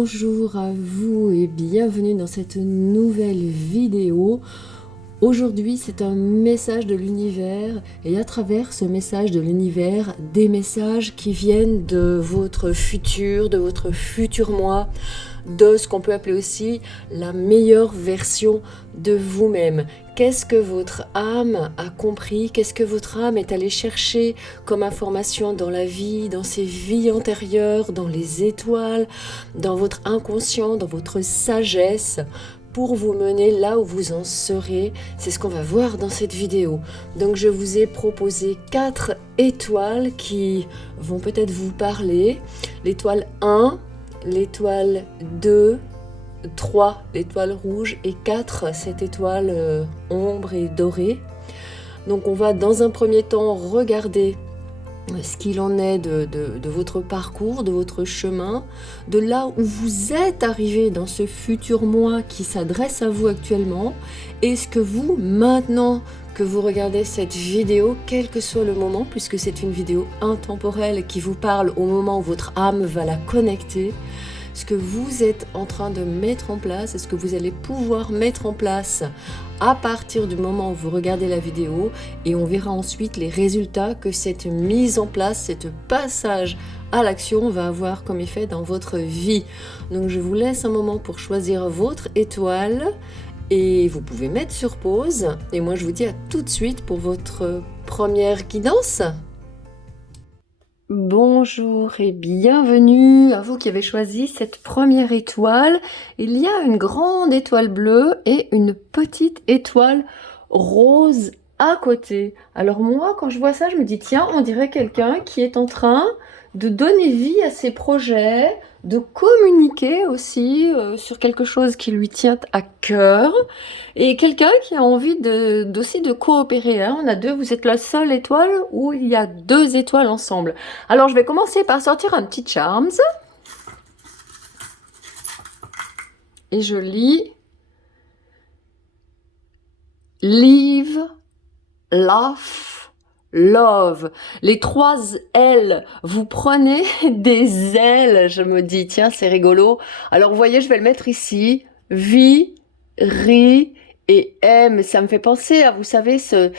Bonjour à vous et bienvenue dans cette nouvelle vidéo. Aujourd'hui, c'est un message de l'univers et à travers ce message de l'univers, des messages qui viennent de votre futur moi, de ce qu'on peut appeler aussi la meilleure version de vous-même. Qu'est-ce que votre âme a compris? Qu'est-ce que votre âme est allée chercher comme information dans la vie, dans ses vies antérieures, dans les étoiles, dans votre inconscient, dans votre sagesse, pour vous mener là où vous en serez? C'est ce qu'on va voir dans cette vidéo. Donc je vous ai proposé 4 étoiles qui vont peut-être vous parler. L'étoile 1, l'étoile 2, 3, l'étoile rouge et 4, cette étoile ombre et dorée. Donc on va dans un premier temps regarder ce qu'il en est de votre parcours, de votre chemin, de là où vous êtes arrivé dans ce futur moi qui s'adresse à vous actuellement. Est-ce que vous, maintenant que vous regardez cette vidéo, quel que soit le moment, puisque c'est une vidéo intemporelle qui vous parle au moment où votre âme va la connecter, ce que vous êtes en train de mettre en place, est-ce que vous allez pouvoir mettre en place à partir du moment où vous regardez la vidéo, et on verra ensuite les résultats que cette mise en place, ce passage à l'action va avoir comme effet dans votre vie. Donc je vous laisse un moment pour choisir votre étoile et vous pouvez mettre sur pause, et moi je vous dis à tout de suite pour votre première guidance. Bonjour et bienvenue à vous qui avez choisi cette première étoile. Il y a une grande étoile bleue et une petite étoile rose à côté. Alors moi, quand je vois ça, je me dis tiens, on dirait quelqu'un qui est en train de donner vie à ses projets, de communiquer aussi sur quelque chose qui lui tient à cœur, et quelqu'un qui a envie aussi de coopérer. Hein. On a deux, vous êtes la seule étoile où il y a 2 étoiles ensemble. Alors je vais commencer par sortir un petit charms. Et je lis Live, Laugh, Love. Les 3 L. Vous prenez des ailes. Je me dis, tiens, c'est rigolo. Alors, vous voyez, je vais le mettre ici. Vie, ri et aime. Ça me fait penser à, vous savez, ce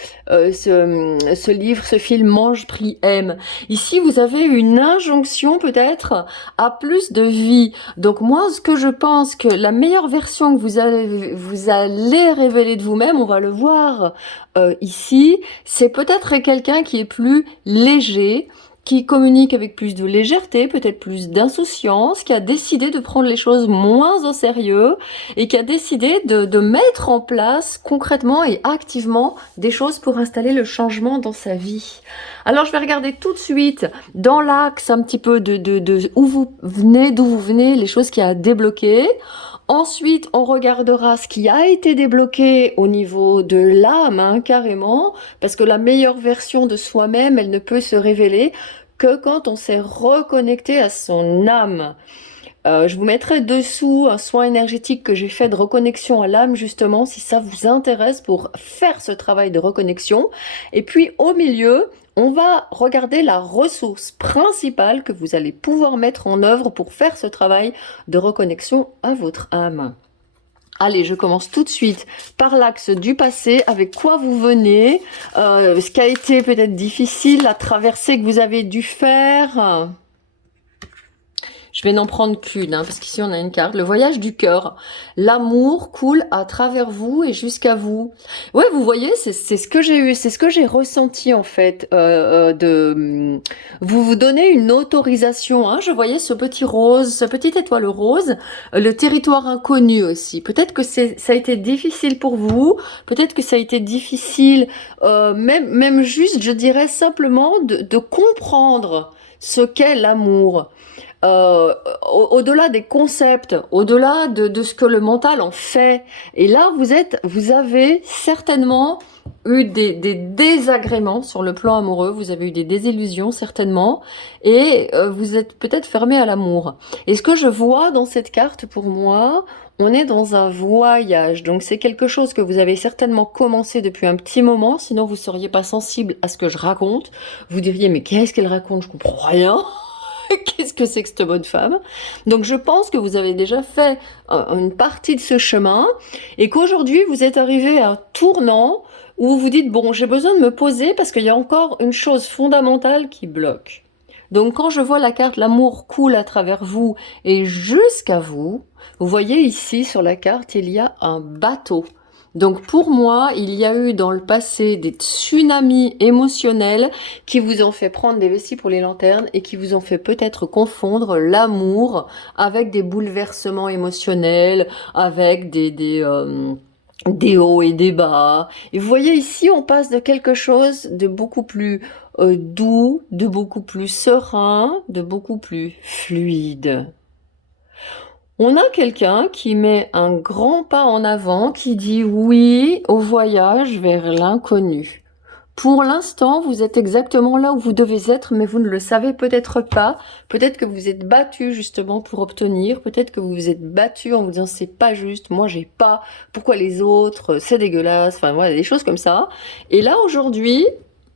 livre, ce film Mange, prie, aime. Ici, vous avez une injonction peut-être à plus de vie. Donc moi, ce que je pense que la meilleure version que vous allez révéler de vous-même, on va le voir ici, c'est peut-être quelqu'un qui est plus léger, qui communique avec plus de légèreté, peut-être plus d'insouciance, qui a décidé de prendre les choses moins au sérieux et qui a décidé de mettre en place concrètement et activement des choses pour installer le changement dans sa vie. Alors je vais regarder tout de suite dans l'axe un petit peu de où vous venez, d'où vous venez, les choses qui a débloqué. Ensuite, on regardera ce qui a été débloqué au niveau de l'âme, hein, carrément, parce que la meilleure version de soi-même, elle ne peut se révéler que quand on s'est reconnecté à son âme. Je vous mettrai dessous un soin énergétique que j'ai fait de reconnexion à l'âme, justement, si ça vous intéresse pour faire ce travail de reconnexion. Et puis, au milieu, on va regarder la ressource principale que vous allez pouvoir mettre en œuvre pour faire ce travail de reconnexion à votre âme. Allez, je commence tout de suite par l'axe du passé, avec quoi vous venez, ce qui a été peut-être difficile, la traversée que vous avez dû faire. Je vais n'en prendre qu'une, hein, parce qu'ici on a une carte. Le voyage du cœur. L'amour coule à travers vous et jusqu'à vous. Ouais, vous voyez, c'est ce que j'ai eu, c'est ce que j'ai ressenti en fait. Vous vous donnez une autorisation. Hein, je voyais ce petit rose, ce petit étoile rose, le territoire inconnu aussi. Peut-être que ça a été difficile pour vous. Peut-être que ça a été difficile, même juste, je dirais simplement de comprendre ce qu'est l'amour. Au-delà des concepts, au-delà de ce que le mental en fait. Et là, vous avez certainement eu des désagréments sur le plan amoureux, vous avez eu des désillusions certainement, et vous êtes peut-être fermé à l'amour. Et ce que je vois dans cette carte, pour moi, on est dans un voyage, donc c'est quelque chose que vous avez certainement commencé depuis un petit moment, sinon vous seriez pas sensible à ce que je raconte. Vous diriez, mais qu'est-ce qu'elle raconte? Je comprends rien. Qu'est-ce que c'est que cette bonne femme? Donc je pense que vous avez déjà fait une partie de ce chemin et qu'aujourd'hui vous êtes arrivé à un tournant où vous vous dites, bon, j'ai besoin de me poser parce qu'il y a encore une chose fondamentale qui bloque. Donc quand je vois la carte, l'amour coule à travers vous et jusqu'à vous, vous voyez ici sur la carte, il y a un bateau. Donc pour moi, il y a eu dans le passé des tsunamis émotionnels qui vous ont fait prendre des vessies pour les lanternes et qui vous ont fait peut-être confondre l'amour avec des bouleversements émotionnels, avec des hauts et des bas. Et vous voyez ici, on passe de quelque chose de beaucoup plus doux, de beaucoup plus serein, de beaucoup plus fluide. On a quelqu'un qui met un grand pas en avant, qui dit oui au voyage vers l'inconnu. Pour l'instant, vous êtes exactement là où vous devez être, mais vous ne le savez peut-être pas. Peut-être que vous êtes battu justement pour obtenir. Peut-être que vous vous êtes battu en vous disant c'est pas juste, moi j'ai pas, pourquoi les autres, c'est dégueulasse. Enfin voilà, des choses comme ça. Et là aujourd'hui,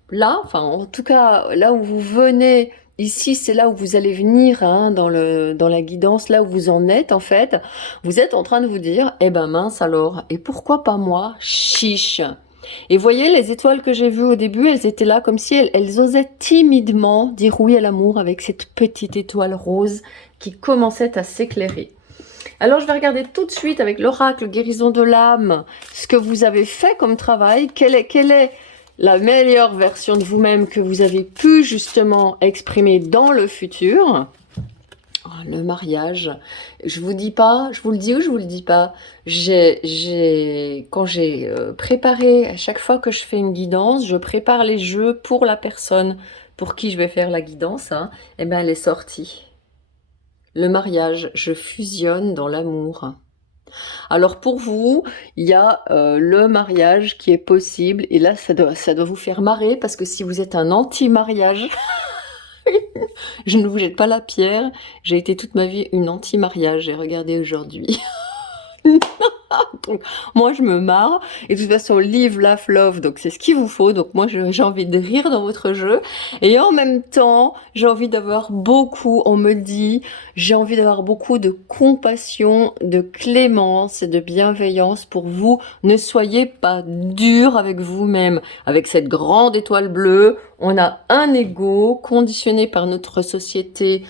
là, enfin en tout cas là où vous venez. Ici, c'est là où vous allez venir hein, dans la guidance, là où vous en êtes en fait. Vous êtes en train de vous dire, eh ben mince alors, et pourquoi pas moi? Chiche. Et voyez, les étoiles que j'ai vues au début, elles étaient là comme si elles osaient timidement dire oui à l'amour avec cette petite étoile rose qui commençait à s'éclairer. Alors je vais regarder tout de suite avec l'oracle guérison de l'âme ce que vous avez fait comme travail, quelle est la meilleure version de vous-même que vous avez pu justement exprimer dans le futur. Oh, le mariage, je vous dis pas, je vous le dis ou je vous le dis pas. Quand j'ai préparé, à chaque fois que je fais une guidance, je prépare les jeux pour la personne pour qui je vais faire la guidance. Hein, et ben elle est sortie. Le mariage, je fusionne dans l'amour. Alors pour vous, il y a le mariage qui est possible et là ça doit vous faire marrer parce que si vous êtes un anti-mariage, je ne vous jette pas la pierre, j'ai été toute ma vie une anti-mariage, j'ai regardé aujourd'hui. Donc, moi je me marre et de toute façon live, laugh, love, donc c'est ce qu'il vous faut. Donc moi j'ai envie de rire dans votre jeu et en même temps j'ai envie d'avoir beaucoup, on me dit, j'ai envie d'avoir beaucoup de compassion, de clémence et de bienveillance pour vous. Ne soyez pas dur avec vous-même. Avec cette grande étoile bleue, on a un ego conditionné par notre société,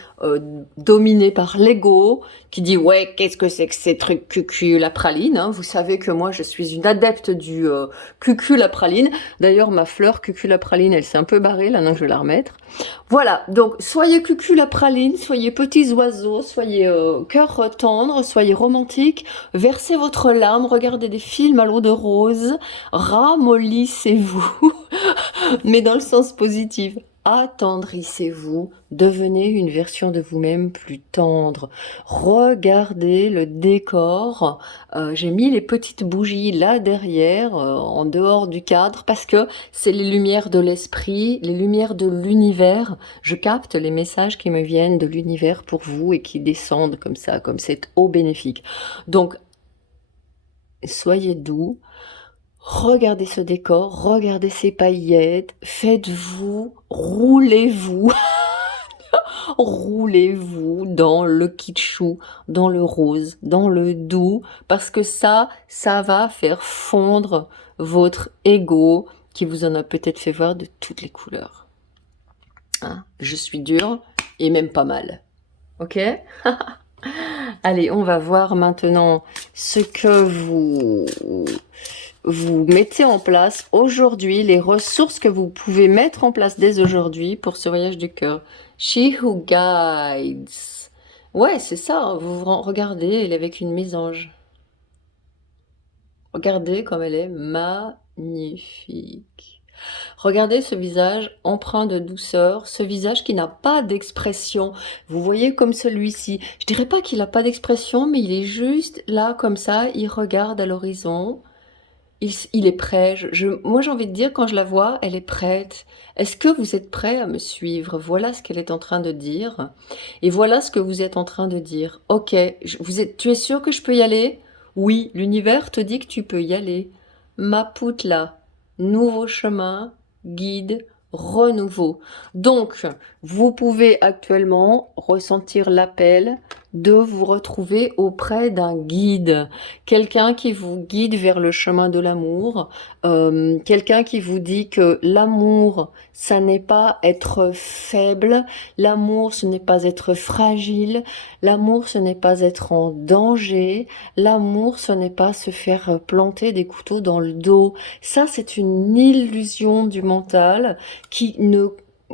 dominé par l'ego, qui dit ouais qu'est-ce que c'est que ces trucs cucu la praline hein. Vous savez que moi je suis une adepte du cucu la praline. D'ailleurs ma fleur cucu la praline elle s'est un peu barrée là, non je vais la remettre. Voilà, donc soyez cucu la praline, soyez petits oiseaux, soyez cœur tendre, soyez romantiques, versez votre larme, regardez des films à l'eau de rose, ramollissez-vous, mais dans le sens positif. Attendrissez-vous, devenez une version de vous-même plus tendre. Regardez le décor. J'ai mis les petites bougies là derrière, en dehors du cadre, parce que c'est les lumières de l'esprit, les lumières de l'univers. Je capte les messages qui me viennent de l'univers pour vous et qui descendent comme ça, comme cette eau bénéfique. Donc, soyez doux. Regardez ce décor, regardez ces paillettes, faites-vous, roulez-vous, roulez-vous dans le kitschou, dans le rose, dans le doux, parce que ça va faire fondre votre ego qui vous en a peut-être fait voir de toutes les couleurs. Hein, je suis dure et même pas mal. Ok? Allez, on va voir maintenant ce que vous mettez en place aujourd'hui, les ressources que vous pouvez mettre en place dès aujourd'hui pour ce voyage du cœur. She who guides. Ouais, c'est ça, regardez, elle est avec une mésange. Regardez comme elle est magnifique. Regardez ce visage empreint de douceur, ce visage qui n'a pas d'expression. Vous voyez comme celui-ci. Je dirais pas qu'il n'a pas d'expression, mais il est juste là comme ça, il regarde à l'horizon. Il est prêt. Moi, j'ai envie de dire, quand je la vois, elle est prête. Est-ce que vous êtes prêt à me suivre? Voilà ce qu'elle est en train de dire. Et voilà ce que vous êtes en train de dire. Ok, tu es sûr que je peux y aller? Oui, l'univers te dit que tu peux y aller. Ma poutre là, nouveau chemin, guide, renouveau. Donc, vous pouvez actuellement ressentir l'appel de vous retrouver auprès d'un guide, quelqu'un qui vous guide vers le chemin de l'amour, quelqu'un qui vous dit que l'amour, ça n'est pas être faible, l'amour, ce n'est pas être fragile, l'amour, ce n'est pas être en danger, l'amour, ce n'est pas se faire planter des couteaux dans le dos. Ça, c'est une illusion du mental qui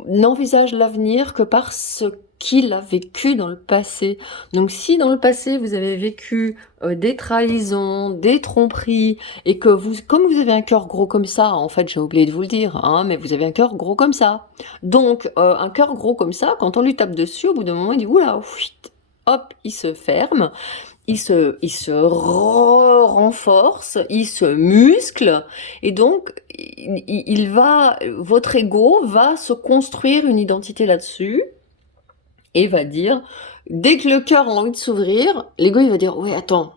n'envisage l'avenir que par ce qu'il a vécu dans le passé. Donc si dans le passé vous avez vécu des trahisons, des tromperies, et que vous, comme vous avez un cœur gros comme ça, en fait j'ai oublié de vous le dire, hein, mais vous avez un cœur gros comme ça. Donc un cœur gros comme ça, quand on lui tape dessus, au bout d'un moment il dit oula, hop, il se ferme. Il se renforce, il se muscle, et donc votre ego va se construire une identité là-dessus, et va dire, dès que le cœur a envie de s'ouvrir, l'ego il va dire, ouais attends,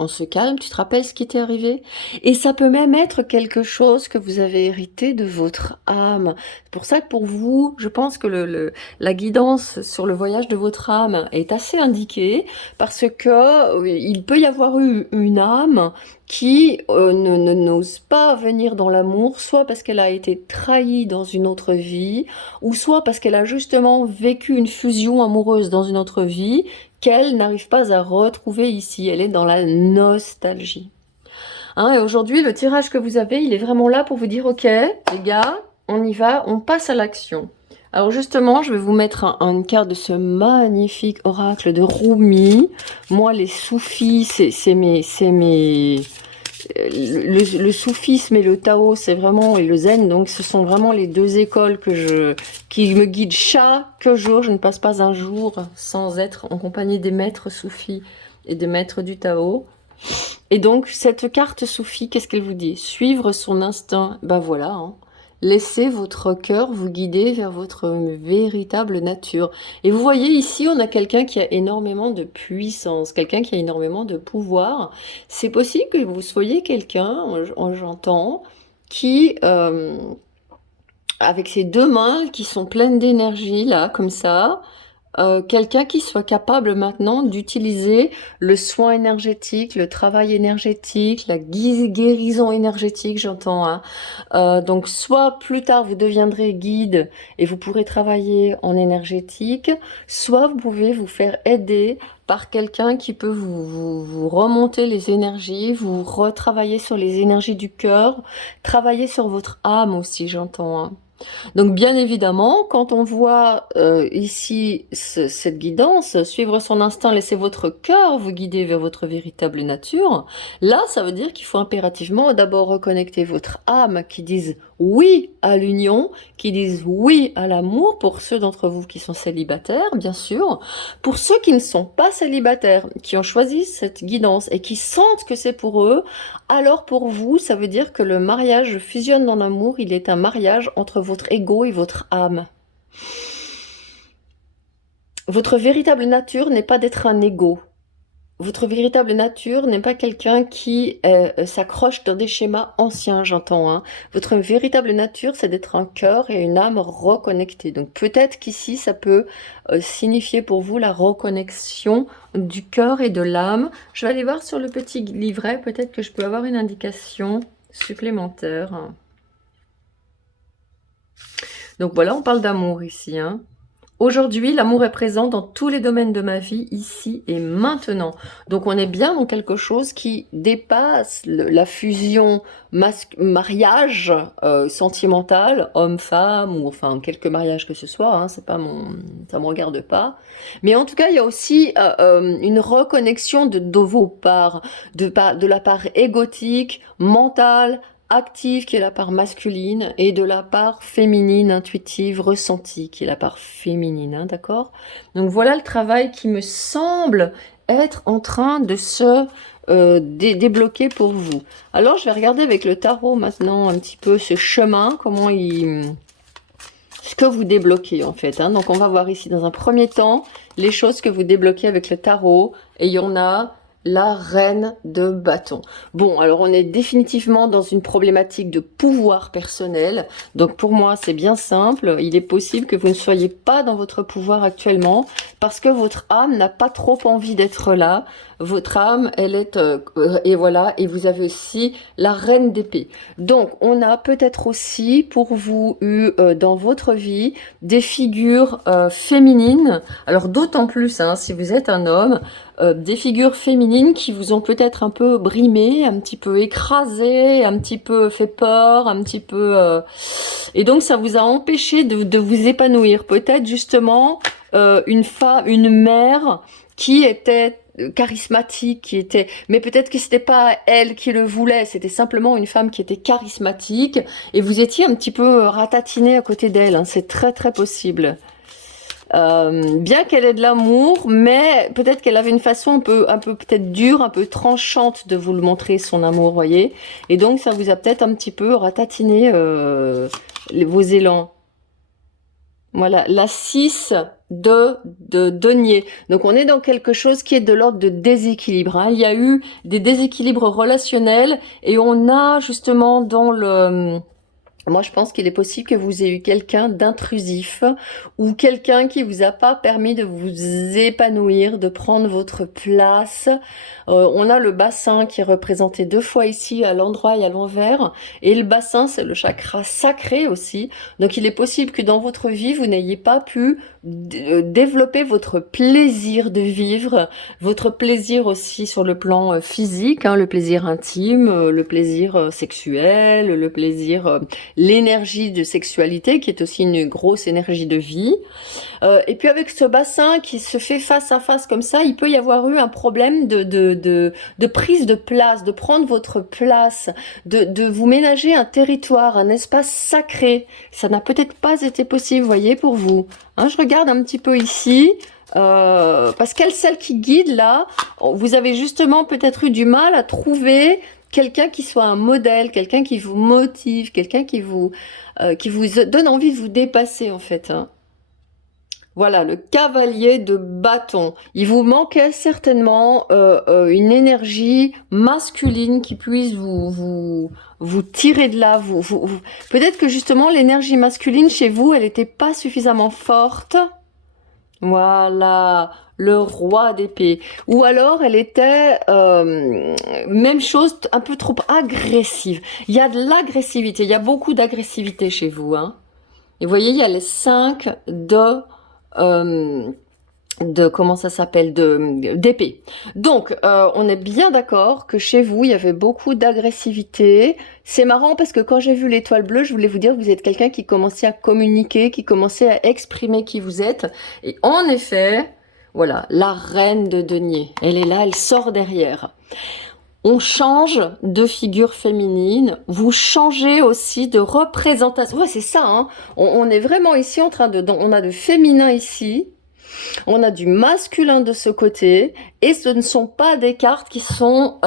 on se calme, tu te rappelles ce qui t'est arrivé? Et ça peut même être quelque chose que vous avez hérité de votre âme. C'est pour ça que pour vous, je pense que la guidance sur le voyage de votre âme est assez indiquée, parce que il peut y avoir eu une âme qui n'ose pas venir dans l'amour, soit parce qu'elle a été trahie dans une autre vie, ou soit parce qu'elle a justement vécu une fusion amoureuse dans une autre vie, qu'elle n'arrive pas à retrouver ici. Elle est dans la nostalgie. Hein, et aujourd'hui, le tirage que vous avez, il est vraiment là pour vous dire, ok, les gars, on y va, on passe à l'action. Alors justement, je vais vous mettre une carte de ce magnifique oracle de Rumi. Moi, les soufis, c'est mes le soufisme et le Tao, c'est vraiment, et le Zen, donc ce sont vraiment les deux écoles qui me guident chaque jour. Je ne passe pas un jour sans être en compagnie des maîtres soufis et des maîtres du Tao. Et donc, cette carte soufie, qu'est-ce qu'elle vous dit? Suivre son instinct. Ben voilà, hein. Laissez votre cœur vous guider vers votre véritable nature. Et vous voyez ici, on a quelqu'un qui a énormément de puissance, quelqu'un qui a énormément de pouvoir. C'est possible que vous soyez quelqu'un, j'entends, qui, avec ses deux mains qui sont pleines d'énergie, là, comme ça, quelqu'un qui soit capable maintenant d'utiliser le soin énergétique, le travail énergétique, la guérison énergétique, j'entends. Hein. Donc soit plus tard vous deviendrez guide et vous pourrez travailler en énergétique, soit vous pouvez vous faire aider par quelqu'un qui peut vous remonter les énergies, vous retravailler sur les énergies du cœur, travailler sur votre âme aussi, j'entends. Hein. Donc bien évidemment, quand on voit ici cette guidance, suivre son instinct, laisser votre cœur vous guider vers votre véritable nature, là ça veut dire qu'il faut impérativement d'abord reconnecter votre âme qui dise oui à l'union, qui disent oui à l'amour, pour ceux d'entre vous qui sont célibataires, bien sûr. Pour ceux qui ne sont pas célibataires, qui ont choisi cette guidance et qui sentent que c'est pour eux, alors pour vous, ça veut dire que le mariage fusionne dans l'amour, il est un mariage entre votre ego et votre âme. Votre véritable nature n'est pas d'être un ego. Votre véritable nature n'est pas quelqu'un qui s'accroche dans des schémas anciens, j'entends. Hein. Votre véritable nature, c'est d'être un cœur et une âme reconnectés. Donc peut-être qu'ici, ça peut signifier pour vous la reconnexion du cœur et de l'âme. Je vais aller voir sur le petit livret, peut-être que je peux avoir une indication supplémentaire. Donc voilà, on parle d'amour ici, hein. Aujourd'hui, l'amour est présent dans tous les domaines de ma vie, ici et maintenant. Donc on est bien dans quelque chose qui dépasse la fusion mariage sentimental, homme-femme, ou enfin quelques mariages que ce soit, hein, c'est pas ça me regarde pas. Mais en tout cas, il y a aussi une reconnexion de vos parts, de la part égotique, mentale, active qui est la part masculine et de la part féminine, intuitive, ressentie qui est la part féminine, hein, d'accord? Donc voilà le travail qui me semble être en train de se débloquer pour vous. Alors je vais regarder avec le tarot maintenant un petit peu ce chemin, ce que vous débloquez en fait. Hein. Donc on va voir ici dans un premier temps les choses que vous débloquez avec le tarot, et il y en a la reine de bâton. Bon, alors on est définitivement dans une problématique de pouvoir personnel. Donc pour moi, c'est bien simple. Il est possible que vous ne soyez pas dans votre pouvoir actuellement parce que votre âme n'a pas trop envie d'être là. Votre âme, elle est... et voilà, et vous avez aussi la reine d'épée. Donc, on a peut-être aussi pour vous eu dans votre vie des figures féminines. Alors d'autant plus, hein, si vous êtes un homme, des figures féminines qui vous ont peut-être un peu brimé, un petit peu écrasé, un petit peu fait peur, un petit peu... Et donc ça vous a empêché de vous épanouir. Peut-être justement une mère qui était charismatique, qui était... Mais peut-être que c'était pas elle qui le voulait, c'était simplement une femme qui était charismatique et vous étiez un petit peu ratatiné à côté d'elle, hein. C'est très très possible. Bien qu'elle ait de l'amour, mais peut-être qu'elle avait une façon un peu peut-être dure, un peu tranchante de vous le montrer, son amour, voyez. Et donc ça vous a peut-être un petit peu ratatiné vos élans. Voilà, la 6 de denier. Donc on est dans quelque chose qui est de l'ordre de déséquilibre, hein. Il y a eu des déséquilibres relationnels et on a justement dans le... Moi, je pense qu'il est possible que vous ayez eu quelqu'un d'intrusif ou quelqu'un qui vous a pas permis de vous épanouir, de prendre votre place. On a le bassin qui est représenté 2 fois ici à l'endroit et à l'envers. Et le bassin, c'est le chakra sacré aussi. Donc, il est possible que dans votre vie, vous n'ayez pas pu développer votre plaisir de vivre, votre plaisir aussi sur le plan physique, hein, le plaisir intime, le plaisir sexuel, le plaisir... l'énergie de sexualité qui est aussi une grosse énergie de vie. Et puis avec ce bassin qui se fait face à face comme ça, il peut y avoir eu un problème de prise de place, de prendre votre place, de vous ménager un territoire, un espace sacré. Ça n'a peut-être pas été possible, vous voyez, pour vous. Hein, je regarde un petit peu ici. Parce qu'elle, celle qui guide là, vous avez justement peut-être eu du mal à trouver quelqu'un qui soit un modèle, quelqu'un qui vous motive, quelqu'un qui vous donne envie de vous dépasser en fait, hein. Voilà, le cavalier de bâton. Il vous manquait certainement une énergie masculine qui puisse vous tirer de là. Peut-être que justement l'énergie masculine chez vous, elle n'était pas suffisamment forte. Voilà, le roi d'épée. Ou alors elle était, même chose, un peu trop agressive. Il y a de l'agressivité, il y a beaucoup d'agressivité chez vous, hein. Et vous voyez, il y a les 5 comment ça s'appelle, d'épée. Donc, on est bien d'accord que chez vous, il y avait beaucoup d'agressivité. C'est marrant parce que quand j'ai vu l'étoile bleue, je voulais vous dire que vous êtes quelqu'un qui commençait à communiquer, qui commençait à exprimer qui vous êtes. Et en effet, voilà, la reine de denier. Elle est là, elle sort derrière. On change de figure féminine, vous changez aussi de représentation. Ouais, c'est ça, hein. On est vraiment ici en train de... On a de féminin ici, on a du masculin de ce côté, et ce ne sont pas des cartes qui sont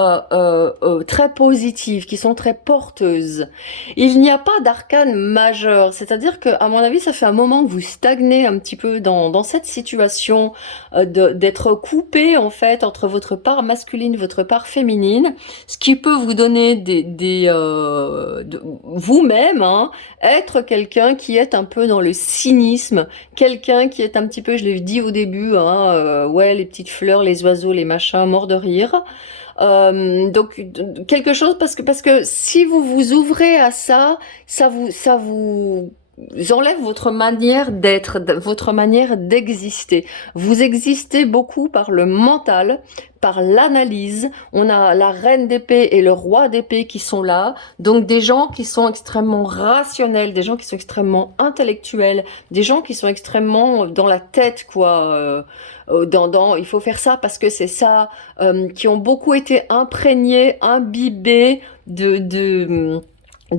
très positives, qui sont très porteuses. Il n'y a pas d'arcane majeur, c'est-à-dire que, à mon avis, ça fait un moment que vous stagnez un petit peu dans cette situation d'être coupé en fait entre votre part masculine, votre part féminine, ce qui peut vous donner vous-même, hein, être quelqu'un qui est un peu dans le cynisme, quelqu'un qui est un petit peu, je l'ai dit au début, hein, ouais, les petites fleurs, les oiseaux, les machins, morts de rire. Donc quelque chose parce que si vous vous ouvrez à ça, ça vous enlève votre manière d'être, votre manière d'exister. Vous existez beaucoup par le mental, par l'analyse. On a la reine d'épée et le roi d'épée qui sont là. Donc des gens qui sont extrêmement rationnels, des gens qui sont extrêmement intellectuels, des gens qui sont extrêmement dans la tête, quoi. Il faut faire ça parce que c'est ça, qui ont beaucoup été imprégnés, imbibés de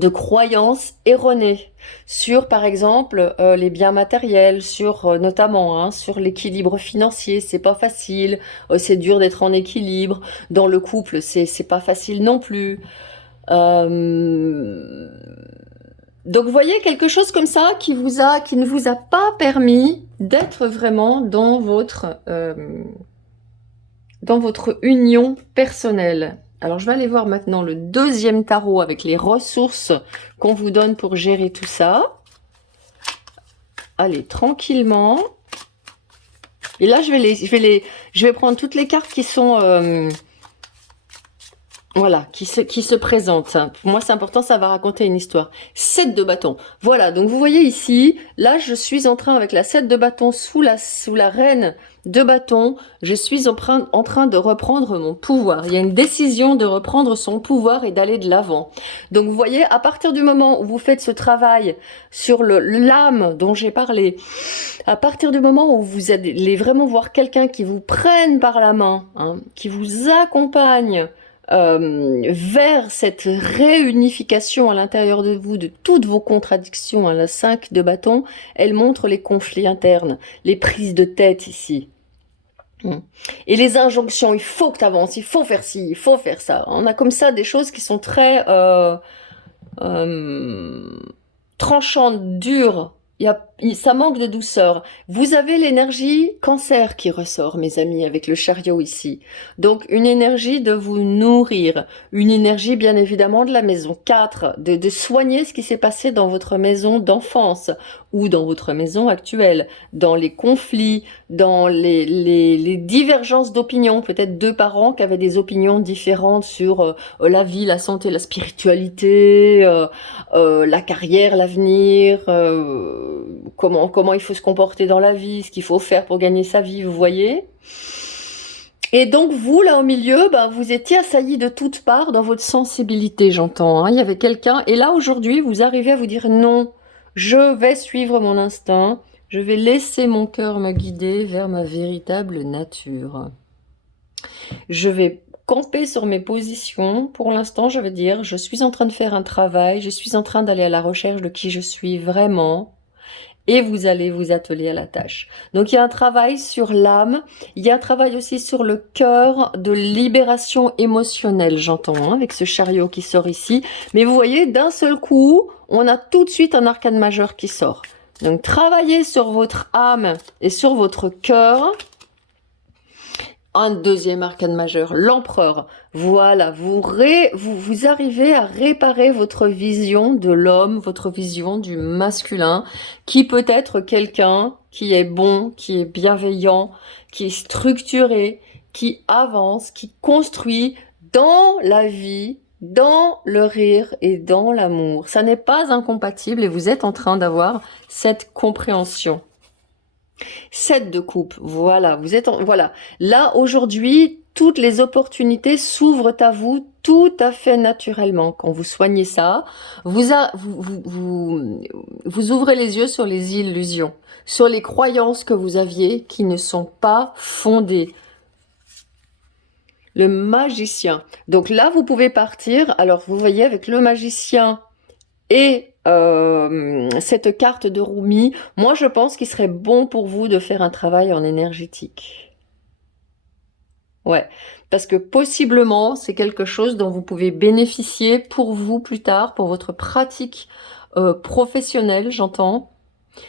croyances erronées sur, par exemple, les biens matériels, sur notamment, hein, sur l'équilibre financier. C'est pas facile, c'est dur d'être en équilibre. Dans le couple, c'est pas facile non plus. Donc vous voyez quelque chose comme ça qui ne vous a pas permis d'être vraiment dans votre dans votre union personnelle. Alors, je vais aller voir maintenant le deuxième tarot avec les ressources qu'on vous donne pour gérer tout ça. Allez, tranquillement. Et là, je vais prendre toutes les cartes qui sont... voilà, qui se présentent. Pour moi, c'est important, ça va raconter une histoire. 7 de bâton. Voilà, donc vous voyez ici, là, je suis en train, avec la 7 de bâton sous la reine de bâton, je suis en train de reprendre mon pouvoir. Il y a une décision de reprendre son pouvoir et d'aller de l'avant. Donc, vous voyez, à partir du moment où vous faites ce travail sur l'âme dont j'ai parlé, à partir du moment où vous allez vraiment voir quelqu'un qui vous prenne par la main, hein, qui vous accompagne, vers cette réunification à l'intérieur de vous de toutes vos contradictions, hein, la 5 de bâton, elle montre les conflits internes, les prises de tête ici. Et les injonctions, il faut que tu avances, il faut faire ci, il faut faire ça. On a comme ça des choses qui sont très tranchantes, dures. Ça manque de douceur. Vous avez l'énergie cancer qui ressort, mes amis, avec le chariot ici. Donc, une énergie de vous nourrir. Une énergie, bien évidemment, de la maison 4, de soigner ce qui s'est passé dans votre maison d'enfance ou dans votre maison actuelle, dans les conflits, dans les divergences d'opinion. Peut-être deux parents qui avaient des opinions différentes sur la vie, la santé, la spiritualité, la carrière, l'avenir, comment il faut se comporter dans la vie, ce qu'il faut faire pour gagner sa vie, vous voyez. Et donc vous, là au milieu, ben, vous étiez assaillis de toutes parts dans votre sensibilité, j'entends. Hein. Il y avait quelqu'un, et là aujourd'hui, vous arrivez à vous dire non, je vais suivre mon instinct, je vais laisser mon cœur me guider vers ma véritable nature. Je vais camper sur mes positions. Pour l'instant, je veux dire, je suis en train de faire un travail, je suis en train d'aller à la recherche de qui je suis vraiment. Et vous allez vous atteler à la tâche. Donc, il y a un travail sur l'âme. Il y a un travail aussi sur le cœur de libération émotionnelle, j'entends, hein, avec ce chariot qui sort ici. Mais vous voyez, d'un seul coup, on a tout de suite un arcane majeur qui sort. Donc, travaillez sur votre âme et sur votre cœur. Un deuxième arcane majeur, l'empereur. Voilà, vous arrivez à réparer votre vision de l'homme, votre vision du masculin, qui peut être quelqu'un qui est bon, qui est bienveillant, qui est structuré, qui avance, qui construit dans la vie, dans le rire et dans l'amour. Ça n'est pas incompatible et vous êtes en train d'avoir cette compréhension. 7 de coupe, voilà, voilà. Là, aujourd'hui, toutes les opportunités s'ouvrent à vous tout à fait naturellement. Quand vous soignez ça, vous ouvrez les yeux sur les illusions, sur les croyances que vous aviez qui ne sont pas fondées. Le magicien. Donc là, vous pouvez partir. Alors, vous voyez, avec le magicien et cette carte de Rumi, moi je pense qu'il serait bon pour vous de faire un travail en énergétique. Ouais, parce que possiblement c'est quelque chose dont vous pouvez bénéficier pour vous plus tard, pour votre pratique professionnelle, j'entends.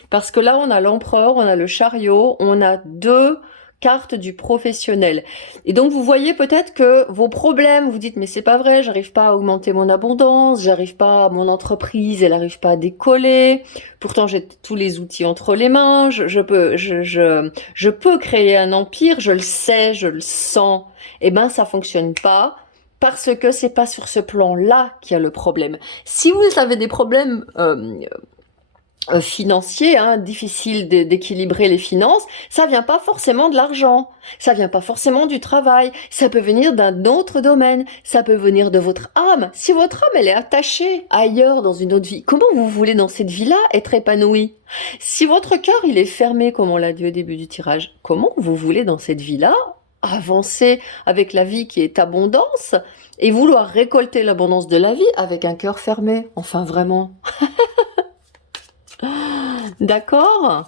Parce que là on a l'empereur, on a le chariot, on a deux carte du professionnel. Et donc vous voyez peut-être que vos problèmes, vous dites mais c'est pas vrai, j'arrive pas à augmenter mon abondance, j'arrive pas, mon entreprise, elle arrive pas à décoller. Pourtant j'ai tous les outils entre les mains, je peux créer un empire, je le sais, je le sens. Eh ben ça fonctionne pas. Parce que c'est pas sur ce plan-là qu'il y a le problème. Si vous avez des problèmes financier, hein, difficile d'équilibrer les finances, ça vient pas forcément de l'argent, ça vient pas forcément du travail, ça peut venir d'un autre domaine, ça peut venir de votre âme. Si votre âme elle est attachée ailleurs dans une autre vie, comment vous voulez dans cette vie-là être épanoui? Si votre cœur il est fermé, comme on l'a dit au début du tirage, comment vous voulez dans cette vie-là avancer avec la vie qui est abondance et vouloir récolter l'abondance de la vie avec un cœur fermé? Enfin vraiment. D'accord?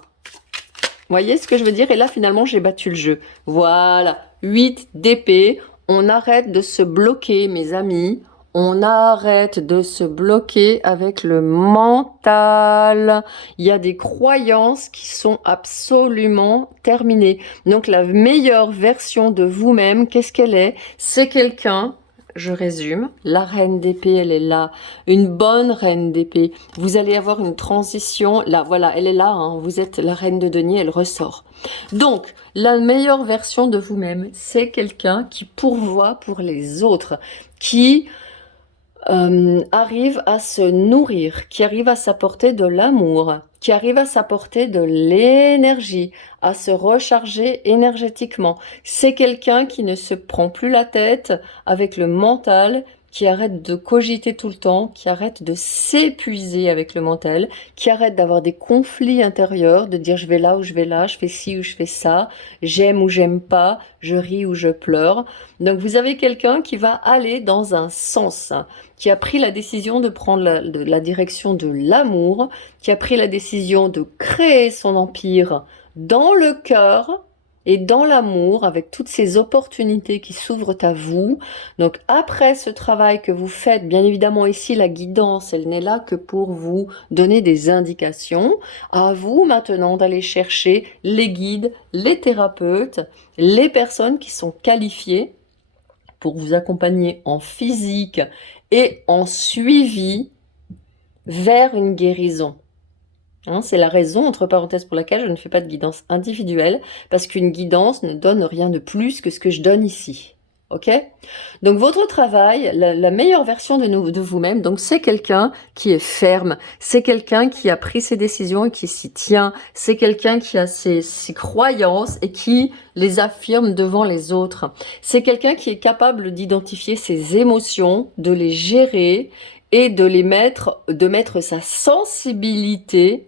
Voyez ce que je veux dire? Et là, finalement, j'ai battu le jeu. Voilà. 8 d'épée. On arrête de se bloquer, mes amis. On arrête de se bloquer avec le mental. Il y a des croyances qui sont absolument terminées. Donc la meilleure version de vous-même, qu'est-ce qu'elle est? C'est quelqu'un, je résume, la reine d'épée, elle est là. Une bonne reine d'épée. Vous allez avoir une transition. Là, voilà, elle est là. Hein. Vous êtes la reine de denier, elle ressort. Donc, la meilleure version de vous-même, c'est quelqu'un qui pourvoit pour les autres, qui arrive à se nourrir, qui arrive à s'apporter de l'amour, qui arrive à s'apporter de l'énergie, à se recharger énergétiquement. C'est quelqu'un qui ne se prend plus la tête avec le mental, qui arrête de cogiter tout le temps, qui arrête de s'épuiser avec le mental, qui arrête d'avoir des conflits intérieurs, de dire je vais là ou je vais là, je fais ci ou je fais ça, j'aime ou j'aime pas, je ris ou je pleure. Donc vous avez quelqu'un qui va aller dans un sens, qui a pris la décision de prendre la direction de l'amour, qui a pris la décision de créer son empire dans le cœur et dans l'amour, avec toutes ces opportunités qui s'ouvrent à vous. Donc après ce travail que vous faites, bien évidemment ici la guidance, elle n'est là que pour vous donner des indications. À vous maintenant d'aller chercher les guides, les thérapeutes, les personnes qui sont qualifiées pour vous accompagner en physique et en suivi vers une guérison. Hein, c'est la raison, entre parenthèses, pour laquelle je ne fais pas de guidance individuelle, parce qu'une guidance ne donne rien de plus que ce que je donne ici. Ok? Donc votre travail, la meilleure version de vous-même, donc c'est quelqu'un qui est ferme, c'est quelqu'un qui a pris ses décisions et qui s'y tient, c'est quelqu'un qui a ses croyances et qui les affirme devant les autres. C'est quelqu'un qui est capable d'identifier ses émotions, de les gérer et de mettre sa sensibilité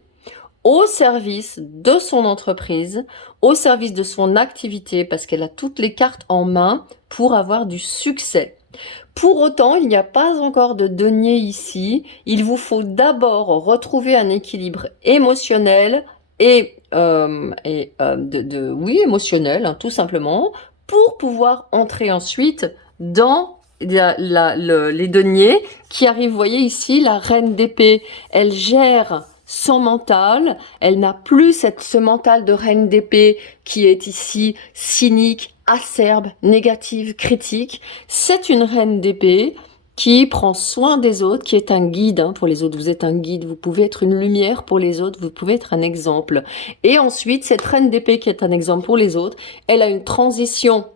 au service de son entreprise, au service de son activité, parce qu'elle a toutes les cartes en main pour avoir du succès. Pour autant, il n'y a pas encore de denier ici. Il vous faut d'abord retrouver un équilibre émotionnel et émotionnel, hein, tout simplement, pour pouvoir entrer ensuite dans les deniers qui arrivent. Vous voyez ici, la reine d'épée, elle gère son mental, elle n'a plus ce mental de reine d'épée qui est ici cynique, acerbe, négative, critique. C'est une reine d'épée qui prend soin des autres, qui est un guide hein, pour les autres. Vous êtes un guide, vous pouvez être une lumière pour les autres, vous pouvez être un exemple. Et ensuite, cette reine d'épée qui est un exemple pour les autres, elle a une transition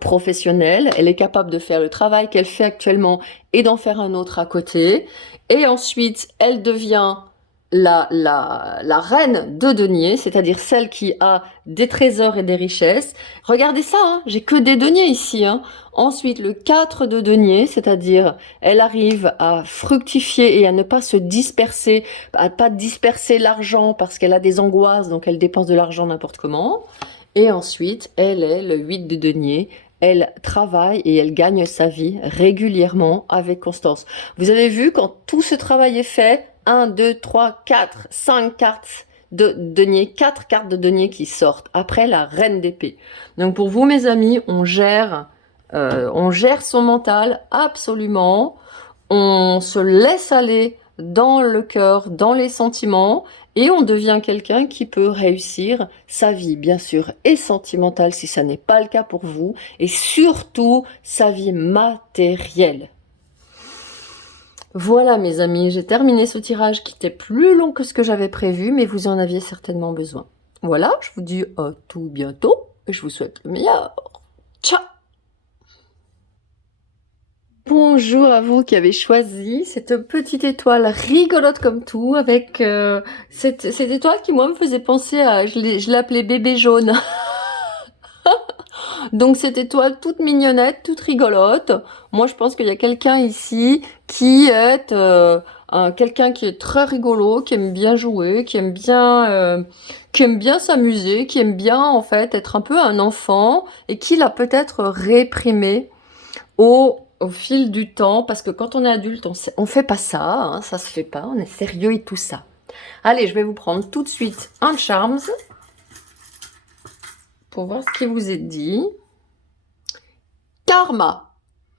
professionnelle, elle est capable de faire le travail qu'elle fait actuellement et d'en faire un autre à côté. Et ensuite, elle devient la reine de denier, c'est-à-dire celle qui a des trésors et des richesses. Regardez ça, hein, j'ai que des deniers ici. Hein. Ensuite, le 4 de denier, c'est-à-dire elle arrive à fructifier et à ne pas se disperser, à pas disperser l'argent parce qu'elle a des angoisses, donc elle dépense de l'argent n'importe comment. Et ensuite, elle est le 8 de denier. Elle travaille et elle gagne sa vie régulièrement avec constance. Vous avez vu, quand tout ce travail est fait, 1, 2, 3, 4, 5 cartes de denier, 4 cartes de denier qui sortent après la reine d'épée. Donc pour vous, mes amis, on gère son mental absolument. On se laisse aller dans le cœur, dans les sentiments, et on devient quelqu'un qui peut réussir sa vie, bien sûr, et sentimentale si ça n'est pas le cas pour vous, et surtout sa vie matérielle. Voilà mes amis, j'ai terminé ce tirage qui était plus long que ce que j'avais prévu, mais vous en aviez certainement besoin. Voilà, je vous dis à tout bientôt, et je vous souhaite le meilleur. Ciao! Bonjour à vous qui avez choisi cette petite étoile rigolote comme tout, avec cette étoile qui moi me faisait penser à, je l'appelais bébé jaune. Donc cette étoile toute mignonnette, toute rigolote. Moi je pense qu'il y a quelqu'un ici qui est quelqu'un qui est très rigolo, qui aime bien jouer, qui aime bien s'amuser, qui aime bien en fait être un peu un enfant et qui l'a peut-être réprimé au fil du temps, parce que quand on est adulte, on fait pas ça, hein, ça se fait pas, on est sérieux et tout ça. Allez, je vais vous prendre tout de suite un Charms pour voir ce qui vous est dit. Karma.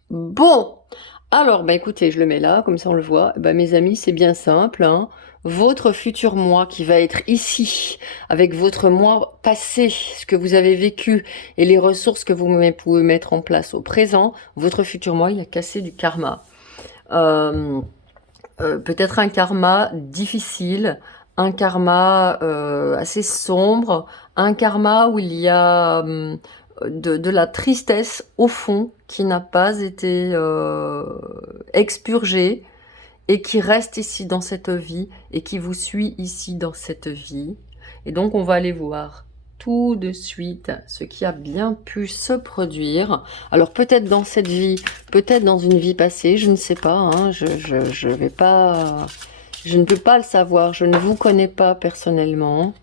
Bon, Alors, bah écoutez, je le mets là, comme ça on le voit. Bah, mes amis, c'est bien simple, hein. Votre futur moi qui va être ici, avec votre moi passé, ce que vous avez vécu et les ressources que vous pouvez mettre en place au présent, votre futur moi, il a cassé du karma. Euh, Peut-être un karma difficile, un karma assez sombre, un karma où il y a de la tristesse au fond qui n'a pas été expurgée et qui reste ici dans cette vie et qui vous suit ici dans cette vie. Et donc on va aller voir tout de suite ce qui a bien pu se produire. Alors peut-être dans cette vie, peut-être dans une vie passée, je ne sais pas, hein, je vais pas, je ne peux pas le savoir, je ne vous connais pas personnellement.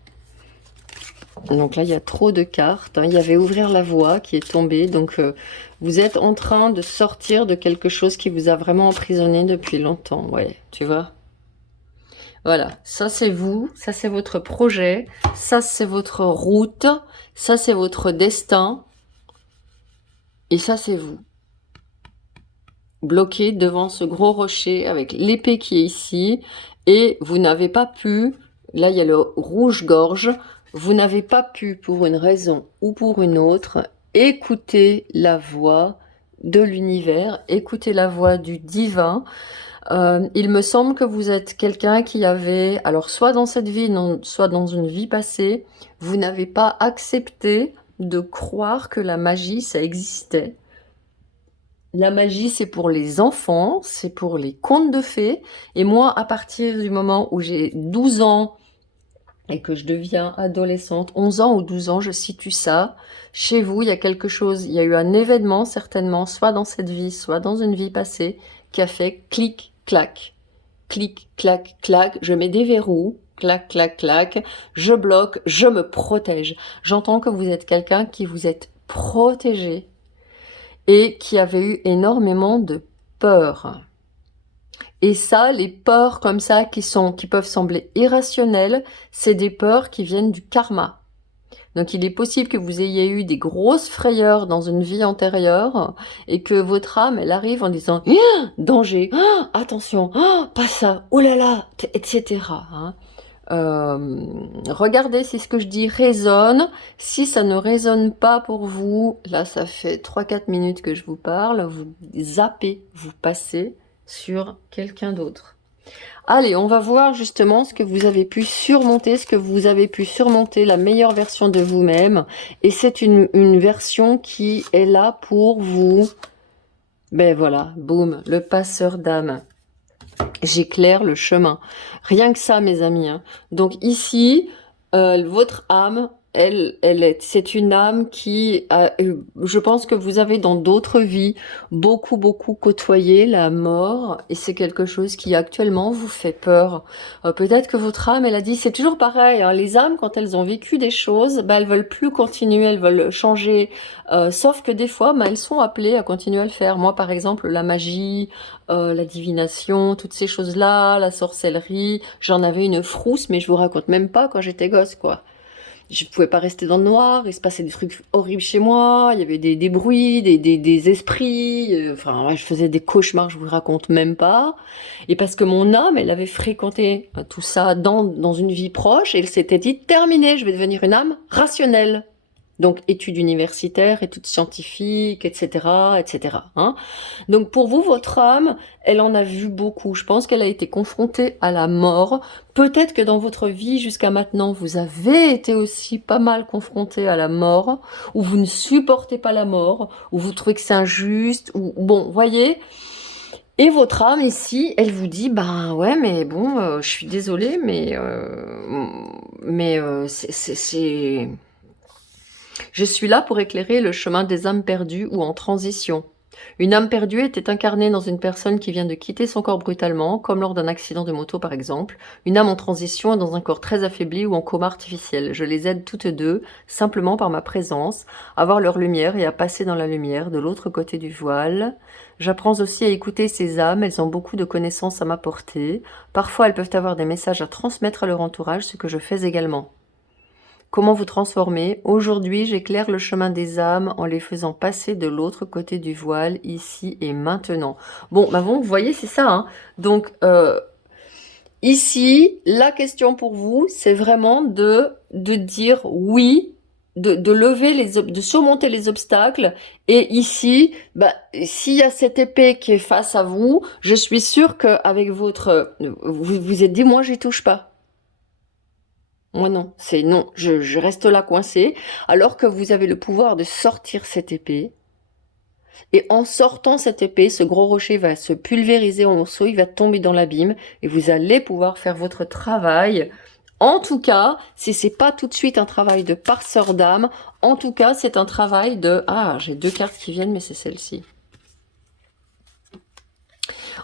Donc là, il y a trop de cartes, hein. Il y avait ouvrir la voie qui est tombée. Donc, vous êtes en train de sortir de quelque chose qui vous a vraiment emprisonné depuis longtemps. Ouais, tu vois. Voilà, ça c'est vous, ça c'est votre projet, ça c'est votre route, ça c'est votre destin, et ça c'est vous. Bloqué devant ce gros rocher avec l'épée qui est ici, et vous n'avez pas pu, là il y a le rouge-gorge, vous n'avez pas pu, pour une raison ou pour une autre, écouter la voix de l'univers, écouter la voix du divin. Il me semble que vous êtes quelqu'un qui avait, alors soit dans cette vie, soit dans une vie passée, vous n'avez pas accepté de croire que la magie, ça existait. La magie, c'est pour les enfants, c'est pour les contes de fées. Et moi, à partir du moment où j'ai 12 ans et que je deviens adolescente, 11 ans ou 12 ans, je situe ça. Chez vous, il y a quelque chose, il y a eu un événement certainement, soit dans cette vie, soit dans une vie passée, qui a fait clic, clac, clic, clac, clac, je mets des verrous, clac, clac, clac, je bloque, je me protège. J'entends que vous êtes quelqu'un qui vous êtes protégé et qui avait eu énormément de peur. Et ça, les peurs comme ça qui peuvent sembler irrationnelles, c'est des peurs qui viennent du karma. Donc il est possible que vous ayez eu des grosses frayeurs dans une vie antérieure et que votre âme, elle arrive en disant ah, danger, ah, attention, ah, pas ça, oh là là, etc. Hein. Regardez si ce que je dis résonne. Si ça ne résonne pas pour vous, là ça fait 3-4 minutes que je vous parle, vous zappez, vous passez sur quelqu'un d'autre. Allez, on va voir justement ce que vous avez pu surmonter, la meilleure version de vous-même. Et c'est une version qui est là pour vous. Ben voilà, boum, le passeur d'âme. J'éclaire le chemin. Rien que ça, mes amis, hein. Donc ici, votre âme, c'est une âme qui, je pense que vous avez dans d'autres vies beaucoup, beaucoup côtoyé la mort, et c'est quelque chose qui actuellement vous fait peur. Peut-être que votre âme, elle a dit, c'est toujours pareil, hein, les âmes, quand elles ont vécu des choses, bah, elles veulent plus continuer, elles veulent changer, sauf que des fois, bah, elles sont appelées à continuer à le faire. Moi, par exemple, la magie, la divination, toutes ces choses-là, la sorcellerie, j'en avais une frousse, mais je vous raconte même pas quand j'étais gosse, quoi. Je pouvais pas rester dans le noir, il se passait des trucs horribles chez moi, il y avait des bruits, des esprits, enfin, ouais, je faisais des cauchemars, je vous raconte même pas. Et parce que mon âme, elle avait fréquenté tout ça dans une vie proche, et elle s'était dit, terminé, je vais devenir une âme rationnelle. Donc, études universitaires, études scientifiques, etc., etc. Hein. Donc, pour vous, votre âme, elle en a vu beaucoup. Je pense qu'elle a été confrontée à la mort. Peut-être que dans votre vie, jusqu'à maintenant, vous avez été aussi pas mal confronté à la mort, ou vous ne supportez pas la mort, ou vous trouvez que c'est injuste, ou bon, voyez. Et votre âme ici, elle vous dit, ben ouais, mais bon, je suis désolée, mais c'est je suis là pour éclairer le chemin des âmes perdues ou en transition. Une âme perdue était incarnée dans une personne qui vient de quitter son corps brutalement, comme lors d'un accident de moto par exemple. Une âme en transition est dans un corps très affaibli ou en coma artificiel. Je les aide toutes deux, simplement par ma présence, à voir leur lumière et à passer dans la lumière, de l'autre côté du voile. J'apprends aussi à écouter ces âmes, elles ont beaucoup de connaissances à m'apporter. Parfois elles peuvent avoir des messages à transmettre à leur entourage, ce que je fais également. Comment vous transformer? Aujourd'hui, j'éclaire le chemin des âmes en les faisant passer de l'autre côté du voile, ici et maintenant. Bon, bah bon, vous voyez, c'est ça, hein. Donc, ici, la question pour vous, c'est vraiment de dire oui, de lever de surmonter les obstacles. Et ici, bah, s'il y a cette épée qui est face à vous, je suis sûre qu'avec vous vous êtes dit, moi, j'y touche pas. Moi non, c'est non, je reste là coincé, alors que vous avez le pouvoir de sortir cette épée. Et en sortant cette épée, ce gros rocher va se pulvériser en morceaux, il va tomber dans l'abîme, et vous allez pouvoir faire votre travail. En tout cas, si c'est pas tout de suite un travail de passeur d'âme, en tout cas, c'est un travail de... Ah, j'ai deux cartes qui viennent, mais c'est celle-ci.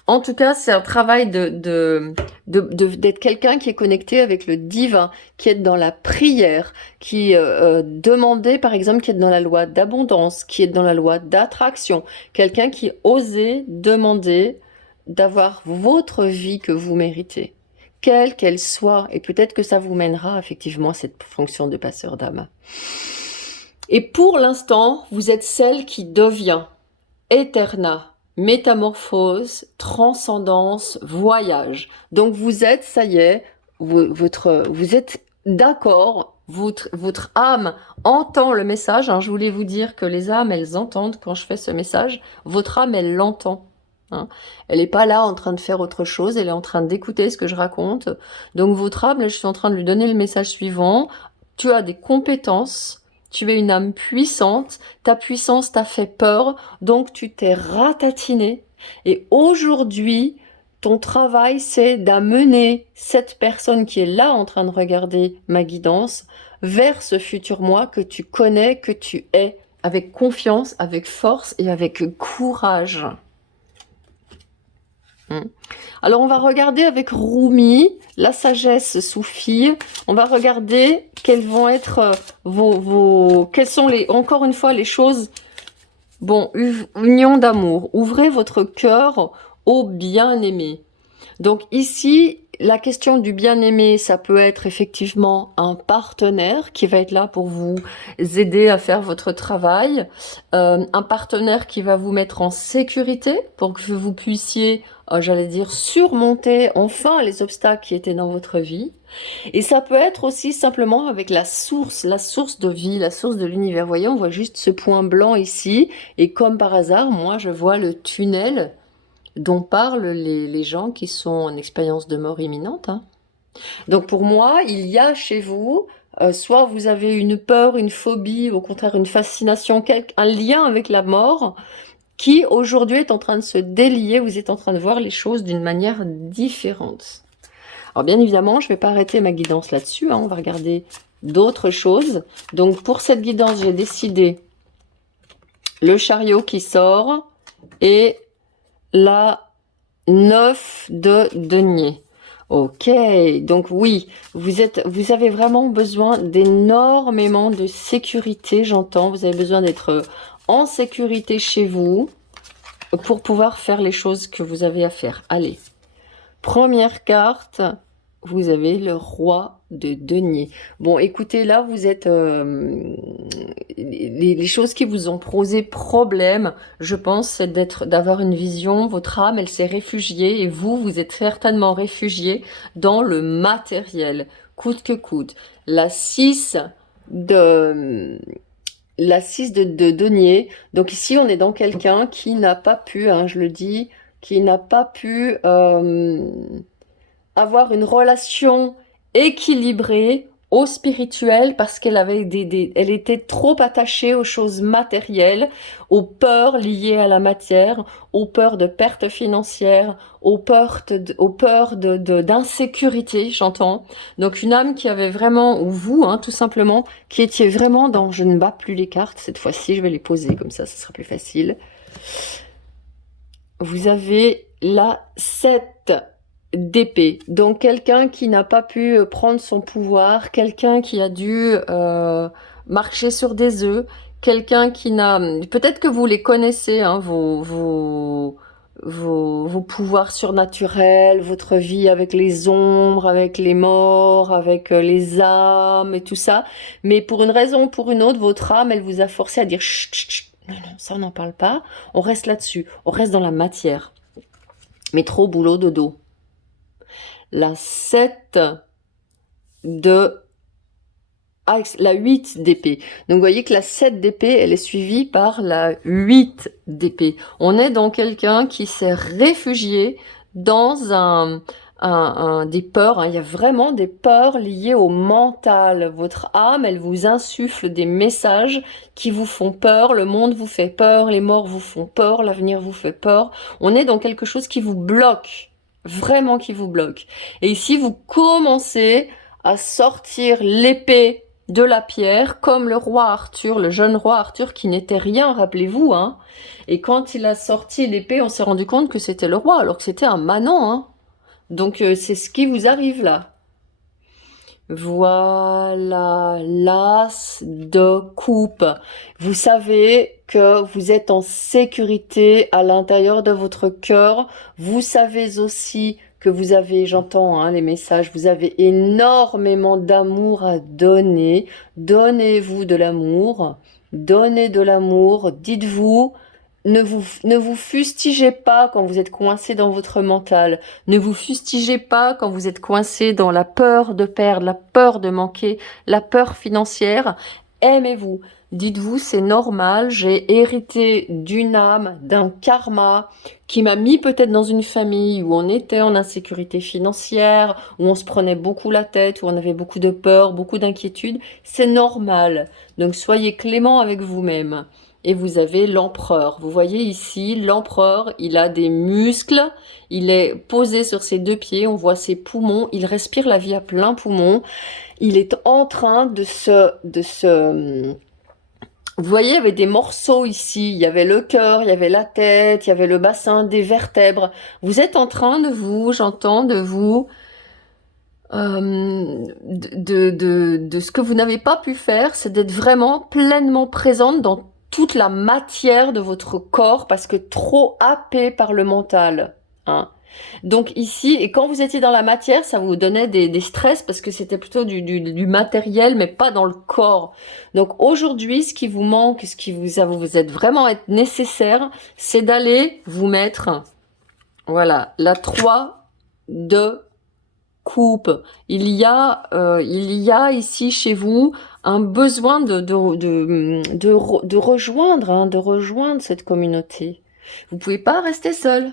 En tout cas, c'est un travail d'être quelqu'un qui est connecté avec le divin, qui est dans la prière, qui demandait, par exemple, qui est dans la loi d'abondance, qui est dans la loi d'attraction. Quelqu'un qui osait demander d'avoir votre vie que vous méritez, quelle qu'elle soit. Et peut-être que ça vous mènera effectivement à cette fonction de passeur d'âme. Et pour l'instant, vous êtes celle qui devient Eterna, métamorphose, transcendance, voyage. Donc vous êtes, ça y est, vous êtes d'accord, votre âme entend le message. Hein, je voulais vous dire que les âmes, elles entendent quand je fais ce message. Votre âme, elle l'entend. Hein. Elle n'est pas là en train de faire autre chose, elle est en train d'écouter ce que je raconte. Donc votre âme, là, je suis en train de lui donner le message suivant. Tu as des compétences. Tu es une âme puissante, ta puissance t'a fait peur, donc tu t'es ratatiné. Et aujourd'hui, ton travail, c'est d'amener cette personne qui est là en train de regarder ma guidance vers ce futur moi que tu connais, que tu es, avec confiance, avec force et avec courage. Alors on va regarder avec Rumi, la sagesse soufie. On va regarder quelles vont être quelles sont encore une fois les choses. Bon, union d'amour. Ouvrez votre cœur au bien-aimé. Donc ici, la question du bien-aimé, ça peut être effectivement un partenaire qui va être là pour vous aider à faire votre travail, un partenaire qui va vous mettre en sécurité pour que vous puissiez, j'allais dire, surmonter enfin les obstacles qui étaient dans votre vie. Et ça peut être aussi simplement avec la source de vie, la source de l'univers. Vous voyez, on voit juste ce point blanc ici, et comme par hasard, moi je vois le tunnel dont parlent les gens qui sont en expérience de mort imminente. Hein. Donc pour moi, il y a chez vous, soit vous avez une peur, une phobie, au contraire une fascination, un lien avec la mort, qui aujourd'hui est en train de se délier, vous êtes en train de voir les choses d'une manière différente. Alors bien évidemment, je ne vais pas arrêter ma guidance là-dessus, hein, on va regarder d'autres choses. Donc pour cette guidance, j'ai décidé le chariot qui sort et la 9 de denier. Ok, donc oui, vous avez vraiment besoin d'énormément de sécurité, j'entends. Vous avez besoin d'être en sécurité chez vous pour pouvoir faire les choses que vous avez à faire. Allez, première carte, vous avez le roi de denier. Bon, écoutez, là, vous êtes... les choses qui vous ont posé problème, je pense, c'est d'avoir une vision. Votre âme, elle s'est réfugiée et vous êtes certainement réfugié dans le matériel, coûte que coûte. La 6 de denier. Donc ici, on est dans quelqu'un qui n'a pas pu, hein, je le dis, qui n'a pas pu avoir une relation équilibrée au spirituel parce qu'elle avait elle était trop attachée aux choses matérielles, aux peurs liées à la matière, aux peurs de perte financière, aux peurs d'insécurité, j'entends. Donc une âme qui avait vraiment, ou vous, hein, tout simplement, qui étiez vraiment dans, je ne bats plus les cartes, cette fois-ci, je vais les poser comme ça sera plus facile. Vous avez la 7 d'épée. Donc quelqu'un qui n'a pas pu prendre son pouvoir, quelqu'un qui a dû marcher sur des œufs, quelqu'un qui n'a... Peut-être que vous les connaissez, hein, vos pouvoirs surnaturels, votre vie avec les ombres, avec les morts, avec les âmes et tout ça. Mais pour une raison ou pour une autre, votre âme, elle vous a forcé à dire chut, chut, chut. Non, non, ça on n'en parle pas. On reste là-dessus. On reste dans la matière. Métro, boulot, dodo. La 7 de... Ah, la 8 d'épée. Donc vous voyez que la 7 d'épée, elle est suivie par la 8 d'épée. On est dans quelqu'un qui s'est réfugié dans des peurs. Hein. Il y a vraiment des peurs liées au mental. Votre âme, elle vous insuffle des messages qui vous font peur. Le monde vous fait peur, les morts vous font peur, l'avenir vous fait peur. On est dans quelque chose qui vous bloque. Vraiment qui vous bloque. Et ici, vous commencez à sortir l'épée de la pierre, comme le roi Arthur, le jeune roi Arthur qui n'était rien, rappelez-vous, hein. Et quand il a sorti l'épée, on s'est rendu compte que c'était le roi, alors que c'était un manant, hein. Donc c'est ce qui vous arrive là. Voilà, l'as de coupe. Vous savez que vous êtes en sécurité à l'intérieur de votre cœur. Vous savez aussi que vous avez, j'entends hein, les messages, vous avez énormément d'amour à donner. Donnez-vous de l'amour. Donnez de l'amour. Dites-vous, ne vous fustigez pas quand vous êtes coincé dans votre mental. Ne vous fustigez pas quand vous êtes coincé dans la peur de perdre, la peur de manquer, la peur financière. Aimez-vous. Dites-vous, c'est normal, j'ai hérité d'une âme, d'un karma qui m'a mis peut-être dans une famille où on était en insécurité financière, où on se prenait beaucoup la tête, où on avait beaucoup de peur, beaucoup d'inquiétude. C'est normal. Donc soyez clément avec vous-même. Et vous avez l'empereur. Vous voyez ici, l'empereur, il a des muscles, il est posé sur ses deux pieds, on voit ses poumons, il respire la vie à plein poumon. Il est en train de se... Vous voyez, il y avait des morceaux ici, il y avait le cœur, il y avait la tête, il y avait le bassin, des vertèbres. Vous êtes en train de vous, j'entends, de vous... de ce que vous n'avez pas pu faire, c'est d'être vraiment pleinement présente dans toute la matière de votre corps parce que trop happé par le mental. Hein. Donc ici, et quand vous étiez dans la matière, ça vous donnait des stress parce que c'était plutôt du matériel, mais pas dans le corps. Donc aujourd'hui, ce qui vous manque, ce qui vous êtes vraiment être nécessaire, c'est d'aller vous mettre, voilà, la 3 de coupe. Il y a ici chez vous un besoin de rejoindre, hein, de rejoindre cette communauté. Vous pouvez pas rester seul.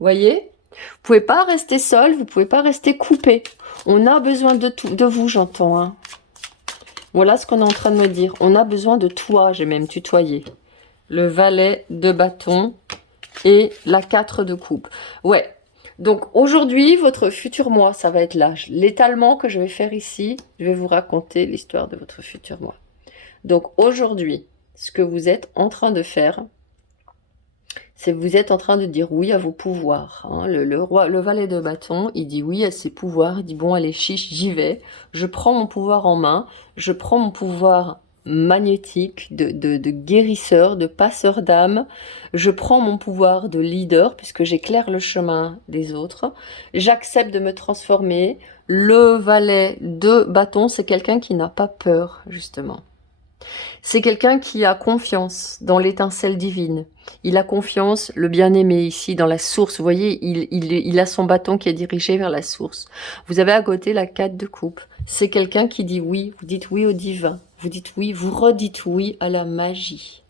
Voyez? Vous pouvez pas rester seul, vous pouvez pas rester coupé. On a besoin de vous, j'entends. Hein. Voilà ce qu'on est en train de me dire. On a besoin de toi, j'ai même tutoyé. Le valet de bâton et la 4 de coupe. Ouais. Donc aujourd'hui, votre futur moi, ça va être là. L'étalement que je vais faire ici, je vais vous raconter l'histoire de votre futur moi. Donc aujourd'hui, ce que vous êtes en train de faire, c'est que vous êtes en train de dire oui à vos pouvoirs. Hein. Le valet de bâton, il dit oui à ses pouvoirs. Il dit bon, allez, chiche, j'y vais. Je prends mon pouvoir en main. Je prends mon pouvoir magnétique, de guérisseur, de passeur d'âme. Je prends mon pouvoir de leader puisque j'éclaire le chemin des autres. J'accepte de me transformer. Le valet de bâton, c'est quelqu'un qui n'a pas peur, justement. C'est quelqu'un qui a confiance dans l'étincelle divine. Il a confiance, le bien-aimé ici, dans la source. Vous voyez, il a son bâton qui est dirigé vers la source. Vous avez à côté la 4 de coupe. C'est quelqu'un qui dit oui. Vous dites oui au divin. Vous dites oui, vous redites oui à la magie.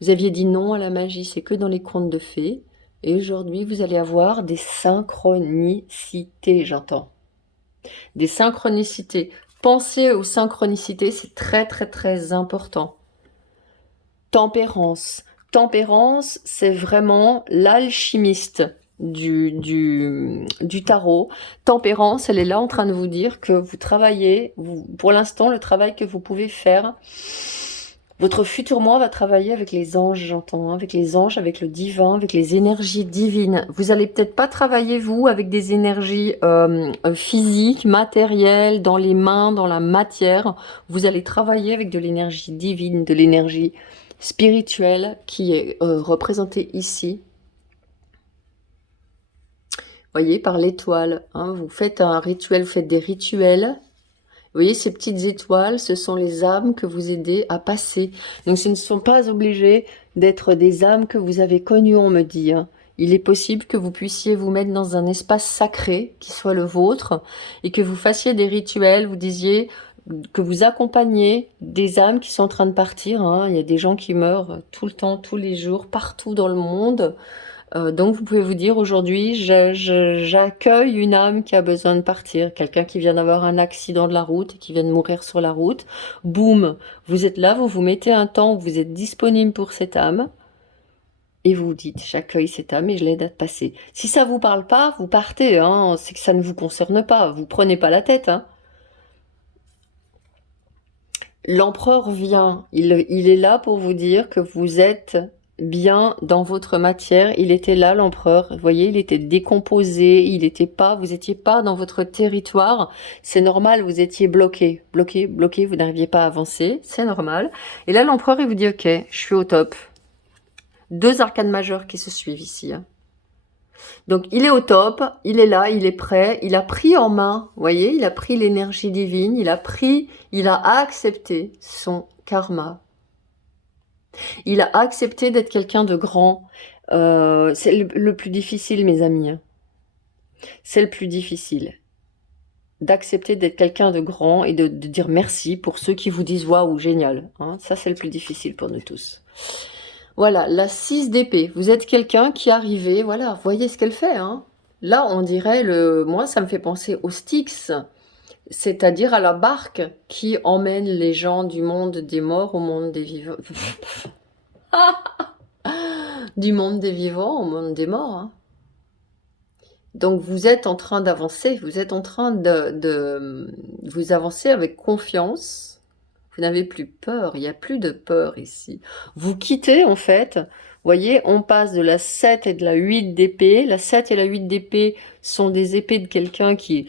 Vous aviez dit non à la magie, c'est que dans les contes de fées. Et aujourd'hui, vous allez avoir des synchronicités, j'entends. Des synchronicités. Pensez aux synchronicités, c'est très très très important. Tempérance. Tempérance, c'est vraiment l'alchimiste du tarot. Tempérance, elle est là en train de vous dire que vous travaillez, pour l'instant, le travail que vous pouvez faire, votre futur moi va travailler avec les anges, j'entends, hein, avec les anges, avec le divin, avec les énergies divines. Vous allez peut-être pas travailler, vous, avec des énergies physiques, matérielles, dans les mains, dans la matière. Vous allez travailler avec de l'énergie divine, de l'énergie spirituelle qui est représentée ici. Voyez, par l'étoile, hein, vous faites un rituel, vous faites des rituels. Vous voyez, ces petites étoiles, ce sont les âmes que vous aidez à passer. Donc, ce ne sont pas obligés d'être des âmes que vous avez connues, on me dit, hein. Il est possible que vous puissiez vous mettre dans un espace sacré qui soit le vôtre et que vous fassiez des rituels, vous disiez que vous accompagnez des âmes qui sont en train de partir, hein. Il y a des gens qui meurent tout le temps, tous les jours, partout dans le monde. Donc vous pouvez vous dire aujourd'hui, j'accueille une âme qui a besoin de partir, quelqu'un qui vient d'avoir un accident de la route, qui vient de mourir sur la route. Boum, vous êtes là, vous vous mettez un temps où vous êtes disponible pour cette âme et vous vous dites, j'accueille cette âme et je l'aide à passer. Si ça vous parle pas, vous partez, hein, c'est que ça ne vous concerne pas, vous prenez pas la tête, hein. L'empereur vient, il est là pour vous dire que vous êtes bien dans votre matière. Il était là, l'empereur. Vous voyez, il était décomposé, vous étiez pas dans votre territoire. C'est normal, vous étiez bloqué, vous n'arriviez pas à avancer. C'est normal. Et là, l'empereur, il vous dit, ok, je suis au top. 2 arcanes majeures qui se suivent ici, hein. Donc, il est au top, il est là, il est prêt, il a pris en main, vous voyez, il a pris l'énergie divine, il a accepté son karma. Il a accepté d'être quelqu'un de grand. C'est le plus difficile, mes amis, hein. C'est le plus difficile. D'accepter d'être quelqu'un de grand et de dire merci pour ceux qui vous disent waouh, génial, hein. Ça, c'est le plus difficile pour nous tous. Voilà, la 6 d'épée. Vous êtes quelqu'un qui est arrivé, voilà, voyez ce qu'elle fait, hein. Là, on dirait moi, ça me fait penser au Styx, c'est-à-dire à la barque qui emmène les gens du monde des morts au monde des vivants. Du monde des vivants au monde des morts, hein. Donc vous êtes en train d'avancer, vous êtes en train vous avancer avec confiance. Vous n'avez plus peur, il n'y a plus de peur ici. Vous quittez en fait, vous voyez, on passe de la 7 et de la 8 d'épée. La 7 et la 8 d'épée sont des épées de quelqu'un qui...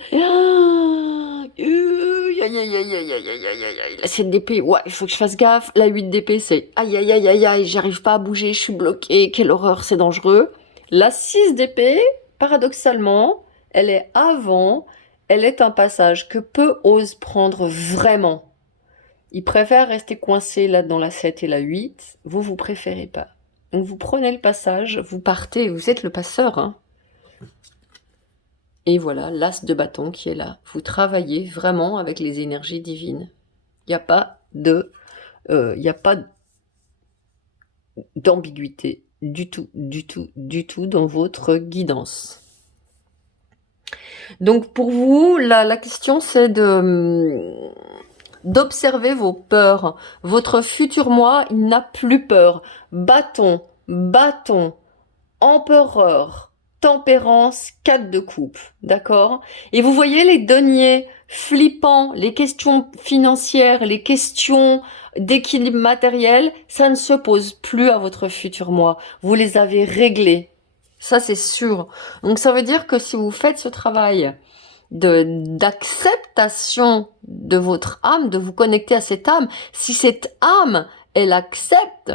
La 7 d'épée, ouais, il faut que je fasse gaffe. La 8 d'épée, c'est aïe aïe aïe aïe aïe, j'arrive pas à bouger, je suis bloquée, quelle horreur, c'est dangereux. La 6 d'épée, paradoxalement, elle est avant, elle est un passage que peu osent prendre vraiment. Ils préfèrent rester coincés là dans la 7 et la 8. Vous préférez pas. Donc vous prenez le passage, vous partez, vous êtes le passeur, hein. Et voilà, l'as de bâton qui est là. Vous travaillez vraiment avec les énergies divines. Il n'y a pas d'ambiguïté du tout, du tout, du tout dans votre guidance. Donc pour vous, la question c'est d'observer vos peurs. Votre futur moi, il n'a plus peur. Bâton, empereur, tempérance, 4 de coupe, d'accord? Et vous voyez les deniers flippants, les questions financières, les questions d'équilibre matériel, ça ne se pose plus à votre futur moi. Vous les avez réglés. Ça, c'est sûr. Donc, ça veut dire que si vous faites ce travail d'acceptation de votre âme, de vous connecter à cette âme, si cette âme, elle accepte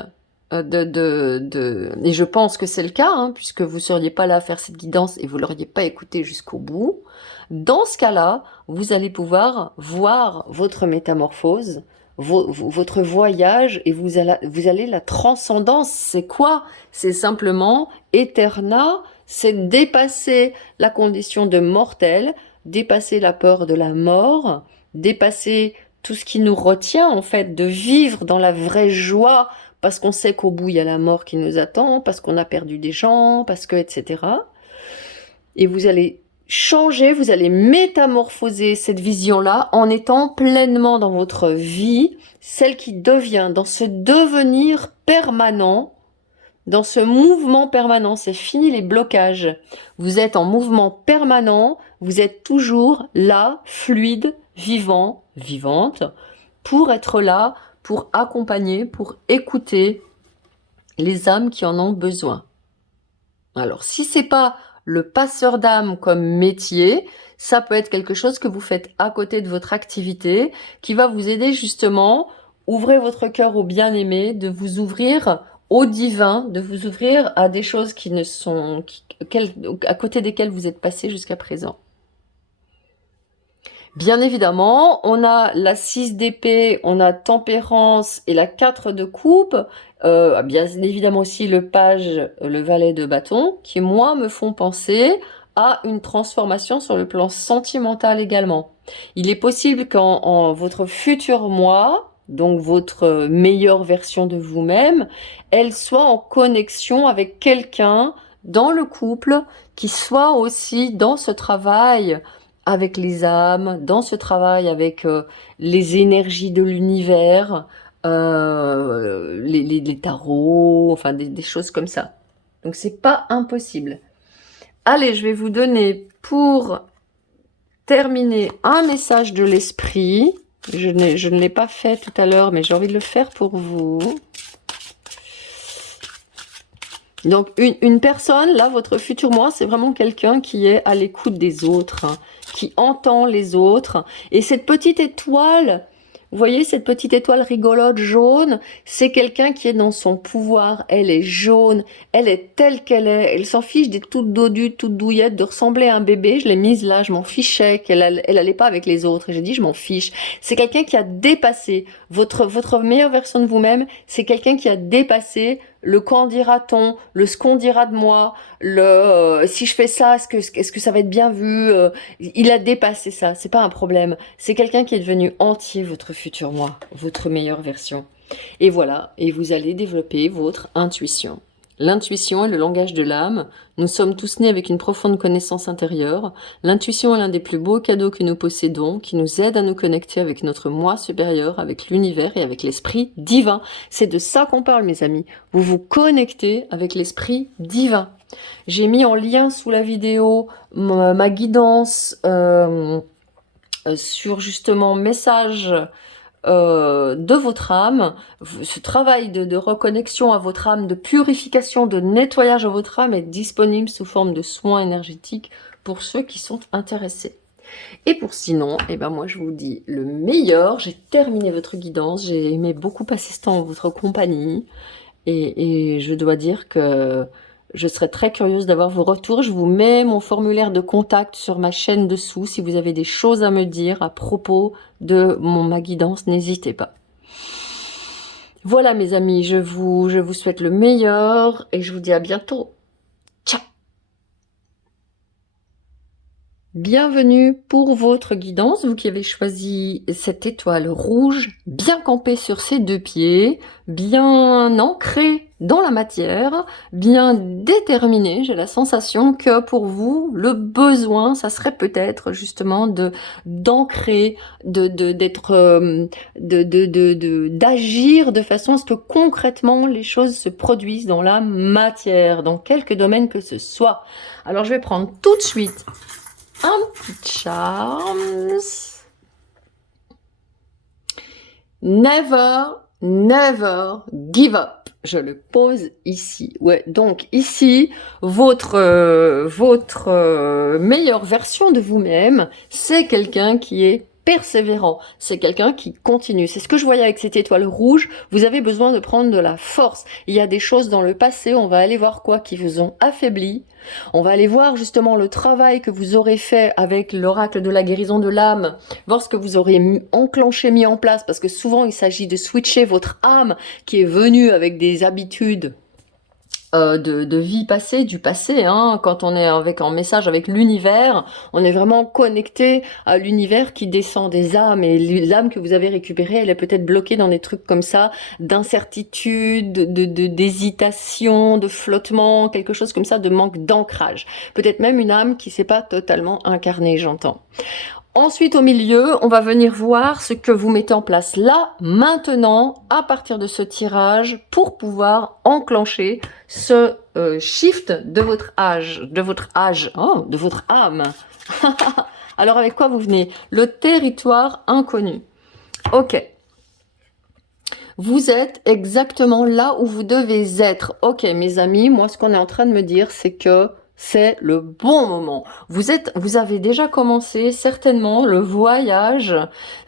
et je pense que c'est le cas, hein, puisque vous seriez pas là à faire cette guidance et vous l'auriez pas écouté jusqu'au bout. Dans ce cas-là, vous allez pouvoir voir votre métamorphose, votre voyage, et vous allez la transcendance. C'est quoi? C'est simplement Eterna, c'est dépasser la condition de mortel, dépasser la peur de la mort, dépasser tout ce qui nous retient en fait de vivre dans la vraie joie, parce qu'on sait qu'au bout il y a la mort qui nous attend, parce qu'on a perdu des gens, parce que etc. Et vous allez changer, vous allez métamorphoser cette vision-là en étant pleinement dans votre vie, celle qui devient, dans ce devenir permanent, dans ce mouvement permanent. C'est fini les blocages. Vous êtes en mouvement permanent, vous êtes toujours là, fluide, vivant, vivante, pour être là, pour accompagner, pour écouter les âmes qui en ont besoin. Alors, si c'est pas le passeur d'âme comme métier, ça peut être quelque chose que vous faites à côté de votre activité, qui va vous aider justement, ouvrez votre cœur au bien-aimé, de vous ouvrir au divin, de vous ouvrir à des choses qui ne sont, à côté desquelles vous êtes passé jusqu'à présent. Bien évidemment, on a la 6 d'épée, on a tempérance et la 4 de coupe. Bien évidemment aussi le page, le valet de bâton, qui moi me font penser à une transformation sur le plan sentimental également. Il est possible qu'en votre futur moi, donc votre meilleure version de vous-même, elle soit en connexion avec quelqu'un dans le couple qui soit aussi dans ce travail avec les âmes, dans ce travail avec les énergies de l'univers, les tarots, enfin des choses comme ça. Donc c'est pas impossible. Allez, je vais vous donner pour terminer un message de l'esprit. Je ne l'ai pas fait tout à l'heure, mais j'ai envie de le faire pour vous. Donc une personne, là, votre futur moi, c'est vraiment quelqu'un qui est à l'écoute des autres, hein, qui entend les autres. Et cette petite étoile, vous voyez, cette petite étoile rigolote jaune, c'est quelqu'un qui est dans son pouvoir. Elle est jaune, elle est telle qu'elle est. Elle s'en fiche d'être toute dodue, toute douillette, de ressembler à un bébé. Je l'ai mise là, je m'en fichais qu'elle allait pas avec les autres. Et j'ai dit, je m'en fiche. C'est quelqu'un qui a dépassé votre meilleure version de vous-même. C'est quelqu'un qui a dépassé le quand dira-t-on, le ce qu'on dira de moi, le si je fais ça, est-ce que ça va être bien vu, il a dépassé ça, c'est pas un problème. C'est quelqu'un qui est devenu entier, votre futur moi, votre meilleure version. Et voilà, et vous allez développer votre intuition. L'intuition est le langage de l'âme. Nous sommes tous nés avec une profonde connaissance intérieure. L'intuition est l'un des plus beaux cadeaux que nous possédons, qui nous aide à nous connecter avec notre moi supérieur, avec l'univers et avec l'esprit divin. C'est de ça qu'on parle, mes amis. Vous vous connectez avec l'esprit divin. J'ai mis en lien sous la vidéo ma guidance sur justement message de votre âme, ce travail de reconnexion à votre âme, de purification, de nettoyage à votre âme est disponible sous forme de soins énergétiques pour ceux qui sont intéressés. Et pour sinon, eh ben moi je vous dis le meilleur, j'ai terminé votre guidance, j'ai aimé beaucoup passer ce temps en votre compagnie et je dois dire que je serais très curieuse d'avoir vos retours. Je vous mets mon formulaire de contact sur ma chaîne dessous. Si vous avez des choses à me dire à propos de ma guidance, n'hésitez pas. Voilà mes amis, je vous souhaite le meilleur et je vous dis à bientôt. Ciao! Bienvenue pour votre guidance, vous qui avez choisi cette étoile rouge, bien campée sur ses deux pieds, bien ancrée dans la matière, bien déterminée. J'ai la sensation que pour vous, le besoin, ça serait peut-être justement d'ancrer, d'agir de façon à ce que concrètement les choses se produisent dans la matière, dans quelque domaine que ce soit. Alors je vais prendre tout de suite un petit charms. Never, never give up. Je le pose ici. Ouais, donc ici, votre meilleure version de vous-même, c'est quelqu'un qui est persévérant, c'est quelqu'un qui continue. C'est ce que je voyais avec cette étoile rouge. Vous avez besoin de prendre de la force. Il y a des choses dans le passé, on va aller voir quoi, qui vous ont affaibli. On va aller voir justement le travail que vous aurez fait avec l'oracle de la guérison de l'âme, voir ce que vous aurez enclenché, mis en place, parce que souvent il s'agit de switcher votre âme qui est venue avec des habitudes de vie passée, du passé, hein. Quand on est en message avec l'univers, on est vraiment connecté à l'univers qui descend des âmes, et l'âme que vous avez récupérée, elle est peut-être bloquée dans des trucs comme ça, d'incertitude, d'hésitation, de flottement, quelque chose comme ça, de manque d'ancrage. Peut-être même une âme qui s'est pas totalement incarnée, j'entends. Ensuite, au milieu, on va venir voir ce que vous mettez en place là, maintenant, à partir de ce tirage, pour pouvoir enclencher ce shift de votre âge, de votre âme. Alors, avec quoi vous venez? Le territoire inconnu. Ok. Vous êtes exactement là où vous devez être. Ok, mes amis, moi, ce qu'on est en train de me dire, c'est que C'est le bon moment. Vous avez déjà commencé certainement le voyage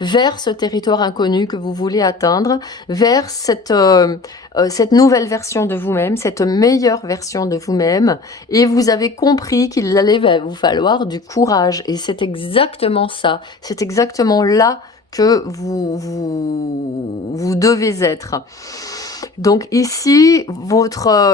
vers ce territoire inconnu que vous voulez atteindre, vers cette nouvelle version de vous-même, cette meilleure version de vous-même, et vous avez compris qu'il allait vous falloir du courage. Et c'est exactement ça. C'est exactement là que vous devez être. Donc ici,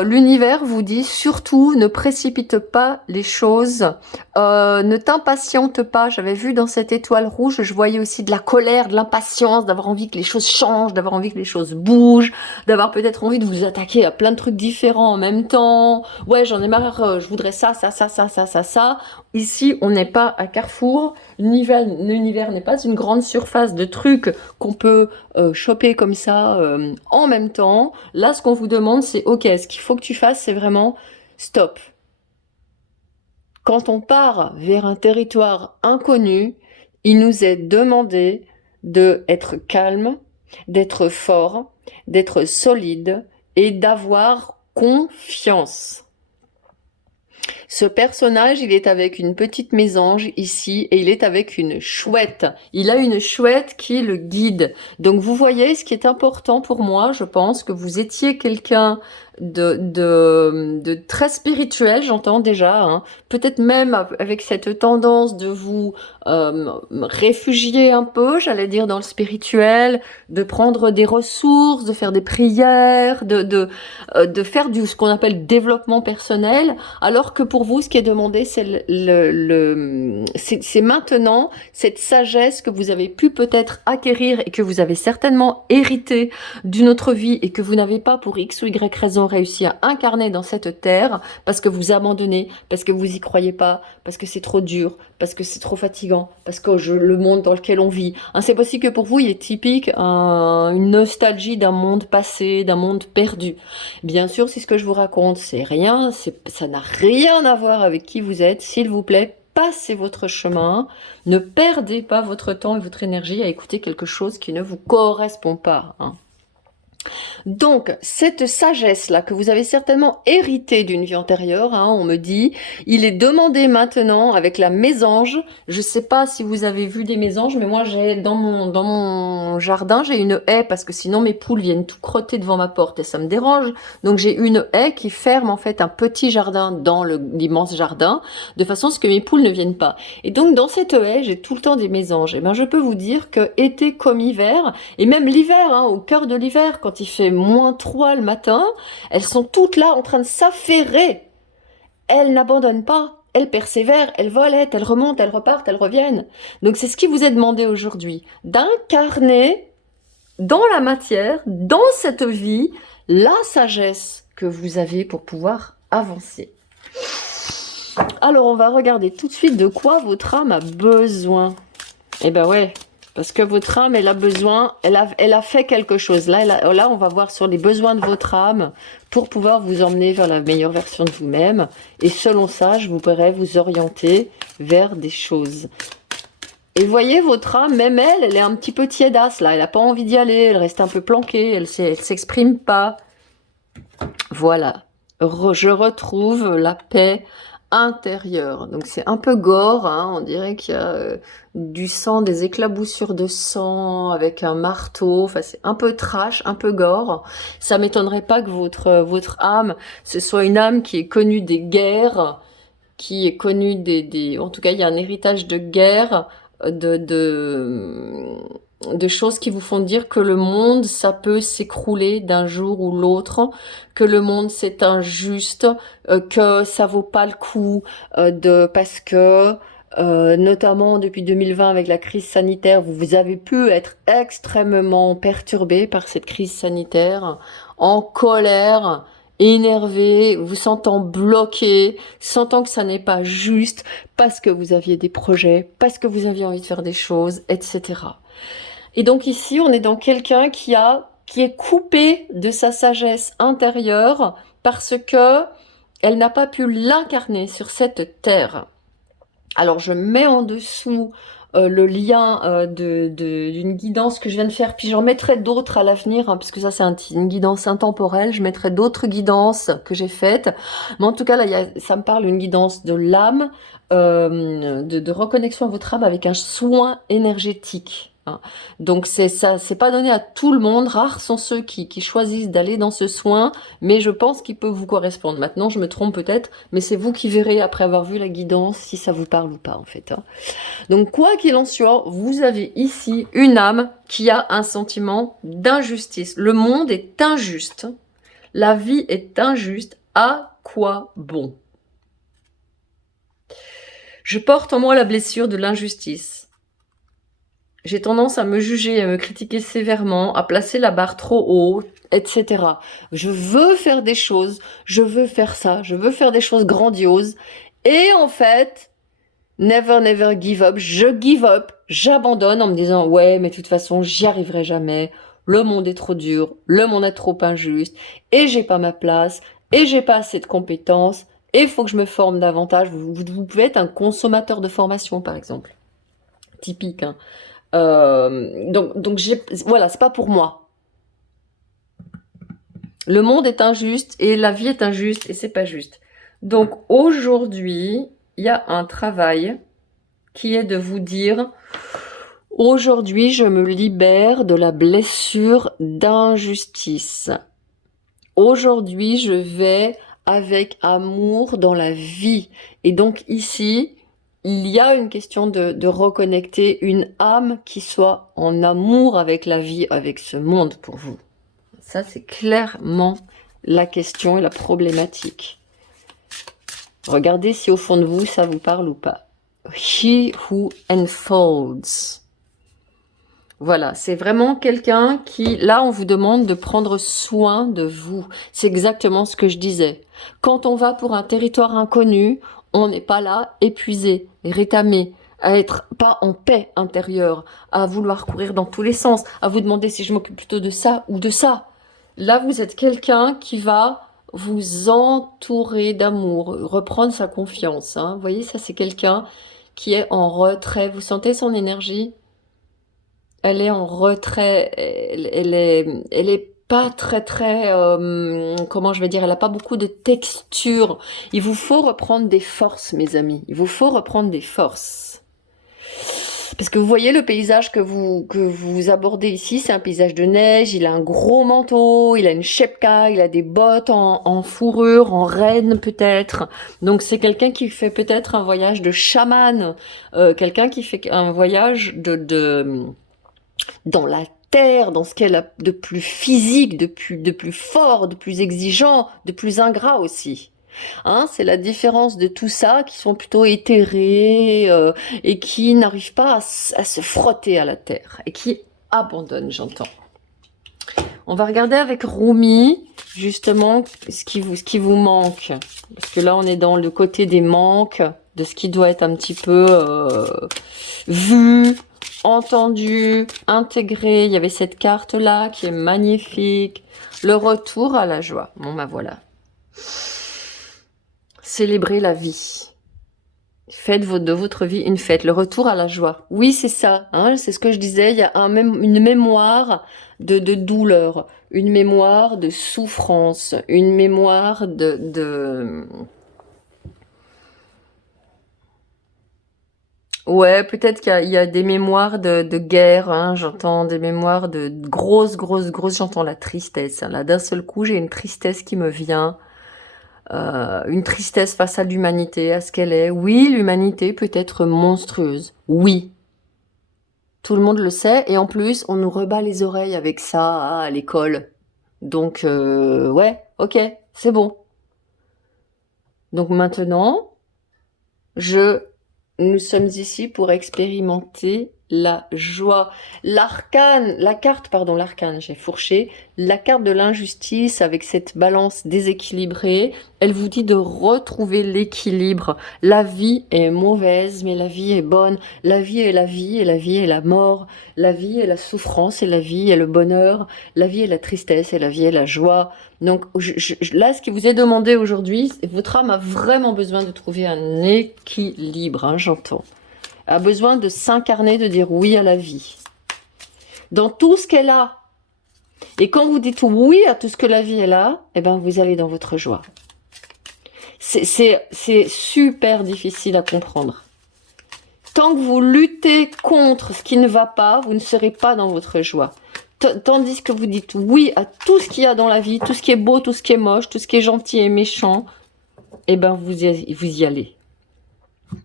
l'univers vous dit surtout ne précipite pas les choses, ne t'impatiente pas. J'avais vu dans cette étoile rouge, je voyais aussi de la colère, de l'impatience, d'avoir envie que les choses changent, d'avoir envie que les choses bougent, d'avoir peut-être envie de vous attaquer à plein de trucs différents en même temps. Ouais, j'en ai marre, je voudrais ça, ça, ça, ça, ça, ça, ça. Ici, on n'est pas à Carrefour. L'univers n'est pas une grande surface de trucs qu'on peut choper comme ça en même temps. Là, ce qu'on vous demande, c'est ok, ce qu'il faut que tu fasses, c'est vraiment stop. Quand on part vers un territoire inconnu, il nous est demandé d'être calme, d'être fort, d'être solide et d'avoir confiance. Ce personnage, il est avec une petite mésange ici et il est avec une chouette. Il a une chouette qui le guide. Donc vous voyez, ce qui est important pour moi, je pense que vous étiez quelqu'un de très spirituel, j'entends déjà, hein. Peut-être même avec cette tendance de vous réfugier un peu, j'allais dire, dans le spirituel, de prendre des ressources, de faire des prières, de faire ce qu'on appelle développement personnel, alors que pour vous, ce qui est demandé, c'est c'est maintenant cette sagesse que vous avez pu peut-être acquérir et que vous avez certainement hérité d'une autre vie et que vous n'avez pas pour X ou Y raison réussi à incarner dans cette terre parce que vous abandonnez, parce que vous y croyez pas, parce que c'est trop dur, parce que c'est trop fatigant, parce que le monde dans lequel on vit. Hein, c'est possible que pour vous, il est typique une nostalgie d'un monde passé, d'un monde perdu. Bien sûr, si ce que je vous raconte, ça n'a rien à voir avec qui vous êtes, s'il vous plaît, passez votre chemin, ne perdez pas votre temps et votre énergie à écouter quelque chose qui ne vous correspond pas, hein. Donc, cette sagesse-là que vous avez certainement héritée d'une vie antérieure, hein, on me dit, il est demandé maintenant avec la mésange. Je sais pas si vous avez vu des mésanges, mais moi j'ai dans mon jardin, j'ai une haie parce que sinon mes poules viennent tout crotter devant ma porte et ça me dérange. Donc j'ai une haie qui ferme en fait un petit jardin dans l'immense jardin, de façon à ce que mes poules ne viennent pas. Et donc dans cette haie, j'ai tout le temps des mésanges. Et ben je peux vous dire que été comme hiver, et même l'hiver, hein, au cœur de l'hiver, quand il fait -3 le matin, elles sont toutes là en train de s'affairer. Elles n'abandonnent pas, elles persévèrent, elles volent, elles remontent, elles repartent, elles reviennent. Donc c'est ce qui vous est demandé aujourd'hui, d'incarner dans la matière, dans cette vie, la sagesse que vous avez pour pouvoir avancer. Alors on va regarder tout de suite de quoi votre âme a besoin. Eh ben ouais, parce que votre âme, elle a besoin, elle a fait quelque chose. Là, on va voir sur les besoins de votre âme pour pouvoir vous emmener vers la meilleure version de vous-même. Et selon ça, je vous pourrai vous orienter vers des choses. Et vous voyez, votre âme, même elle est un petit peu tiédasse, là. Elle n'a pas envie d'y aller, elle reste un peu planquée, elle s'exprime pas. Voilà. Je retrouve la paix intérieure. Donc c'est un peu gore, hein, on dirait qu'il y a du sang, des éclaboussures de sang avec un marteau. Enfin, c'est un peu trash, un peu gore. Ça m'étonnerait pas que votre âme, ce soit une âme qui est connue des guerres, qui est connue en tout cas, il y a un héritage de guerre, de choses qui vous font dire que le monde, ça peut s'écrouler d'un jour ou l'autre, que le monde c'est injuste, que ça vaut pas le coup, parce que notamment depuis 2020 avec la crise sanitaire, vous avez pu être extrêmement perturbé par cette crise sanitaire, en colère, énervé, vous sentant bloqué, sentant que ça n'est pas juste, parce que vous aviez des projets, parce que vous aviez envie de faire des choses, etc. Et donc ici, on est dans quelqu'un qui est coupé de sa sagesse intérieure parce que elle n'a pas pu l'incarner sur cette terre. Alors je mets en dessous le lien d'une guidance que je viens de faire, puis j'en mettrai d'autres à l'avenir, hein, parce que ça c'est une guidance intemporelle, je mettrai d'autres guidances que j'ai faites, mais en tout cas là ça me parle d'une guidance de l'âme, de reconnexion à votre âme avec un soin énergétique. Hein. Donc c'est ça, c'est pas donné à tout le monde, rares sont ceux qui choisissent d'aller dans ce soin, mais je pense qu'il peut vous correspondre. Maintenant je me trompe peut-être, mais c'est vous qui verrez après avoir vu la guidance si ça vous parle ou pas en fait. Hein. Donc quoi qu'il en soit, vous avez ici une âme qui a un sentiment d'injustice. Le monde est injuste, la vie est injuste, à quoi bon? Je porte en moi la blessure de l'injustice. J'ai tendance à me juger, à me critiquer sévèrement, à placer la barre trop haut, etc. Je veux faire des choses, je veux faire ça, je veux faire des choses grandioses. Et en fait, never, never give up, je give up, j'abandonne en me disant « Ouais, mais de toute façon, j'y arriverai jamais. Le monde est trop dur, le monde est trop injuste, et j'ai pas ma place, et j'ai pas assez de compétences, et il faut que je me forme davantage. » Vous pouvez être un consommateur de formation, par exemple. Typique, hein. Donc voilà, c'est pas pour moi. Le monde est injuste et la vie est injuste et c'est pas juste. Donc aujourd'hui, il y a un travail qui est de vous dire aujourd'hui, je me libère de la blessure d'injustice. Aujourd'hui, je vais avec amour dans la vie. Et donc ici, il y a une question de reconnecter une âme qui soit en amour avec la vie, avec ce monde pour vous. Ça, c'est clairement la question et la problématique. Regardez si au fond de vous, ça vous parle ou pas. He who enfolds. Voilà, c'est vraiment quelqu'un qui, là, on vous demande de prendre soin de vous. C'est exactement ce que je disais. Quand on va pour un territoire inconnu, on n'est pas là épuisé, rétamé, à être pas en paix intérieure, à vouloir courir dans tous les sens, à vous demander si je m'occupe plutôt de ça ou de ça. Là, vous êtes quelqu'un qui va vous entourer d'amour, reprendre sa confiance. Hein. Vous voyez, ça, c'est quelqu'un qui est en retrait. Vous sentez son énergie ? Elle est en retrait, elle est pas très comment je vais dire, elle a pas beaucoup de texture. Il vous faut reprendre des forces, mes amis. Il vous faut reprendre des forces. Parce que vous voyez le paysage que vous abordez ici, c'est un paysage de neige, il a un gros manteau, il a une chepka, il a des bottes en fourrure, en renne peut-être. Donc c'est quelqu'un qui fait peut-être un voyage de chaman, quelqu'un qui fait un voyage dans la terre, dans ce qu'elle a de plus physique, de plus fort, de plus exigeant, de plus ingrat aussi. Hein, c'est la différence de tout ça qui sont plutôt éthérés et qui n'arrivent pas à se frotter à la terre et qui abandonnent, j'entends. On va regarder avec Rumi justement ce qui vous manque. Parce que là, on est dans le côté des manques, de ce qui doit être un petit peu vu, entendu, intégré. Il y avait cette carte-là qui est magnifique. Le retour à la joie. Bon, ben voilà. Célébrez la vie. Faites de votre vie une fête. Le retour à la joie. Oui, c'est ça. Hein, c'est ce que je disais. Il y a une mémoire de douleur. Une mémoire de souffrance. Une mémoire Ouais, peut-être qu'il y a des mémoires de guerre, hein, j'entends des mémoires de grosses, j'entends la tristesse. Hein, là, d'un seul coup, j'ai une tristesse qui me vient, une tristesse face à l'humanité, à ce qu'elle est. Oui, l'humanité peut être monstrueuse, oui. Tout le monde le sait, et en plus, on nous rebat les oreilles avec ça hein, à l'école. Donc, ouais, ok, c'est bon. Donc maintenant, nous sommes ici pour expérimenter la joie. L'arcane, j'ai fourché. La carte de l'injustice avec cette balance déséquilibrée, elle vous dit de retrouver l'équilibre. La vie est mauvaise, mais la vie est bonne. La vie est la vie, et la vie est la mort. La vie est la souffrance, et la vie est le bonheur. La vie est la tristesse, et la vie est la joie. Donc là, ce qui vous est demandé aujourd'hui, votre âme a vraiment besoin de trouver un équilibre, hein, j'entends. a besoin de s'incarner, de dire oui à la vie. Dans tout ce qu'elle a. Et quand vous dites oui à tout ce que la vie est là, eh ben vous allez dans votre joie. C'est super difficile à comprendre. Tant que vous luttez contre ce qui ne va pas, vous ne serez pas dans votre joie. Tandis que vous dites oui à tout ce qu'il y a dans la vie, tout ce qui est beau, tout ce qui est moche, tout ce qui est gentil et méchant, eh ben vous y allez.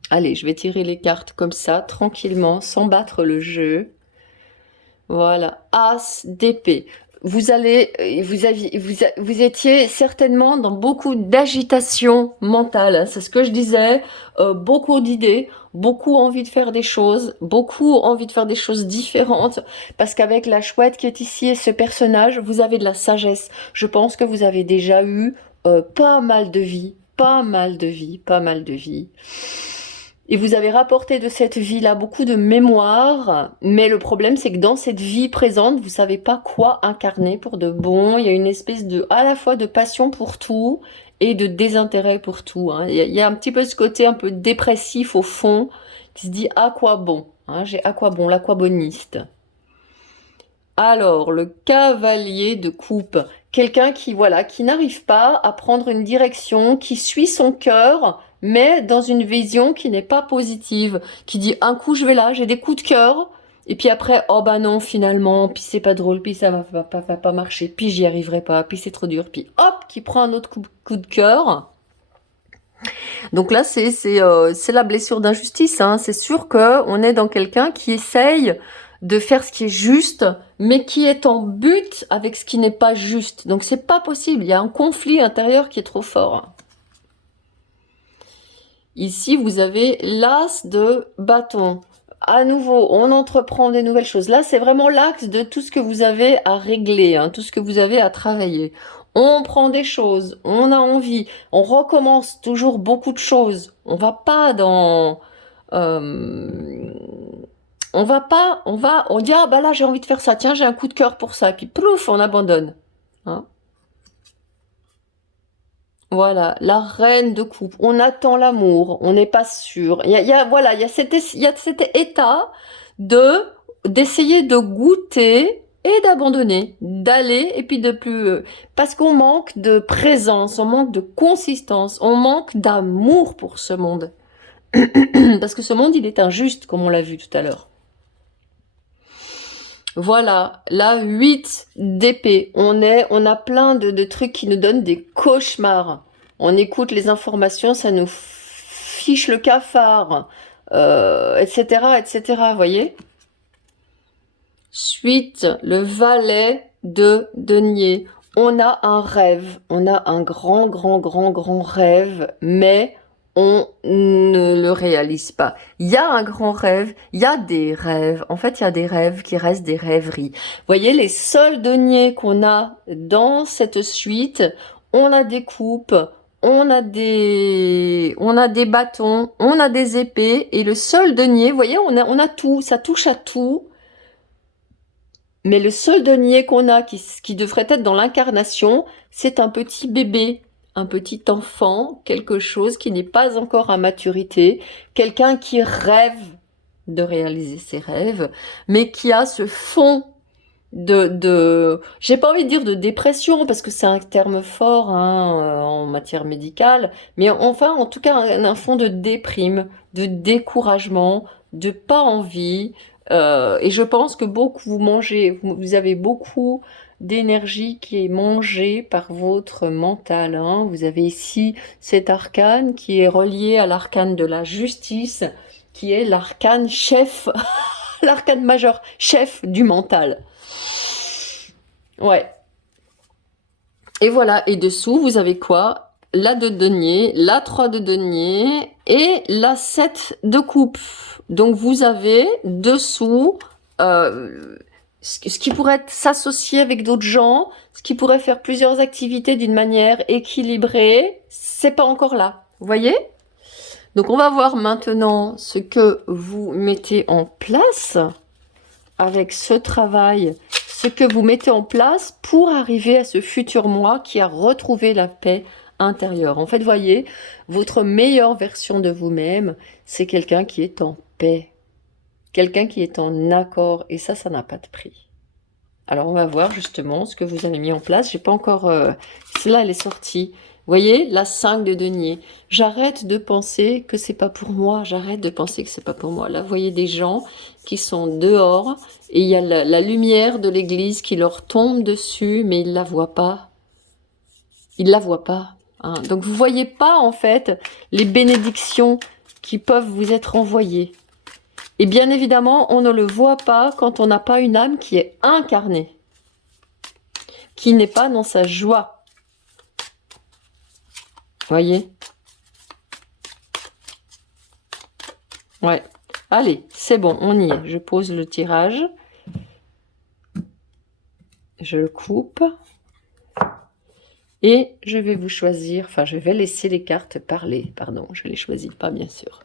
Allez, je vais tirer les cartes comme ça, tranquillement, sans battre le jeu. Voilà, As d'épée. Vous étiez certainement dans beaucoup d'agitation mentale. C'est ce que je disais. Beaucoup d'idées, beaucoup envie de faire des choses, beaucoup envie de faire des choses différentes. Parce qu'avec la chouette qui est ici et ce personnage, vous avez de la sagesse. Je pense que vous avez déjà eu pas mal de vie, pas mal de vie, pas mal de vie. Et vous avez rapporté de cette vie-là beaucoup de mémoire, mais le problème c'est que dans cette vie présente, vous savez pas quoi incarner pour de bon. Il y a une espèce de, à la fois de passion pour tout et de désintérêt pour tout. Hein. Il y a un petit peu ce côté un peu dépressif au fond, qui se dit à quoi bon. Hein. J'ai à quoi bon, l'aquaboniste. Alors, le cavalier de coupe, quelqu'un qui, voilà, qui n'arrive pas à prendre une direction, qui suit son cœur, mais dans une vision qui n'est pas positive, qui dit un coup je vais là, j'ai des coups de cœur, et puis après, oh bah non, finalement, puis c'est pas drôle, puis ça va pas marcher, puis j'y arriverai pas, puis c'est trop dur, puis hop, qui prend un autre coup de cœur. Donc là, c'est la blessure d'injustice. Hein. C'est sûr que on est dans quelqu'un qui essaye de faire ce qui est juste, mais qui est en but avec ce qui n'est pas juste. Donc c'est pas possible. Il y a un conflit intérieur qui est trop fort. Ici, vous avez l'as de bâton. À nouveau, on entreprend des nouvelles choses. Là, c'est vraiment l'axe de tout ce que vous avez à régler, hein, tout ce que vous avez à travailler. On prend des choses, on a envie, on recommence toujours beaucoup de choses. On va pas dans... on dit, ah bah là j'ai envie de faire ça, tiens j'ai un coup de cœur pour ça, et puis plouf, on abandonne. Hein. Voilà, la reine de coupe. On attend l'amour, on n'est pas sûr. Il y a cet état d'essayer de goûter et d'abandonner, d'aller et puis de plus, parce qu'on manque de présence, on manque de consistance, on manque d'amour pour ce monde. Parce que ce monde, il est injuste, comme on l'a vu tout à l'heure. Voilà, la 8 d'épée. On a plein de trucs qui nous donnent des cauchemars. On écoute les informations, ça nous fiche le cafard, etc., etc., voyez. Suite, le valet de denier. On a un rêve, on a un grand, grand, grand, grand rêve, mais on ne le réalise pas. Il y a un grand rêve, il y a des rêves. En fait, il y a des rêves qui restent des rêveries. Vous voyez, les seuls deniers qu'on a dans cette suite, on a des coupes, on a des bâtons, on a des épées, et le seul denier, vous voyez, on a tout, ça touche à tout. Mais le seul denier qu'on a, qui devrait être dans l'incarnation, c'est un petit bébé, un petit enfant, quelque chose qui n'est pas encore à maturité, quelqu'un qui rêve de réaliser ses rêves, mais qui a ce fond j'ai pas envie de dire de dépression, parce que c'est un terme fort hein, en matière médicale, mais enfin, en tout cas, un fond de déprime, de découragement, de pas envie, et je pense que vous avez beaucoup d'énergie qui est mangée par votre mental. Hein. Vous avez ici cet arcane qui est relié à l'arcane de la justice, qui est l'arcane chef, l'arcane majeur, chef du mental. Ouais. Et voilà, et dessous, vous avez quoi? La 2 de denier, la 3 de denier et la 7 de coupe. Donc vous avez dessous ce qui pourrait s'associer avec d'autres gens, ce qui pourrait faire plusieurs activités d'une manière équilibrée, c'est pas encore là. Vous voyez? Donc on va voir maintenant ce que vous mettez en place avec ce travail, ce que vous mettez en place pour arriver à ce futur moi qui a retrouvé la paix intérieure. En fait, voyez, votre meilleure version de vous-même, c'est quelqu'un qui est en paix. Quelqu'un qui est en accord, et ça n'a pas de prix. Alors, on va voir justement ce que vous avez mis en place. J'ai pas encore... Celle-là, elle est sortie. Vous voyez, la 5 de denier. J'arrête de penser que c'est pas pour moi. J'arrête de penser que c'est pas pour moi. Là, vous voyez des gens qui sont dehors et il y a la lumière de l'église qui leur tombe dessus, mais ils la voient pas. Ils la voient pas. Hein. Donc, vous voyez pas, en fait, les bénédictions qui peuvent vous être envoyées. Et bien évidemment, on ne le voit pas quand on n'a pas une âme qui est incarnée, qui n'est pas dans sa joie. Voyez? Ouais. Allez, c'est bon, on y est. Je pose le tirage. Je le coupe. Et je vais vous choisir, enfin je vais laisser les cartes parler. Pardon, je ne les choisis pas bien sûr.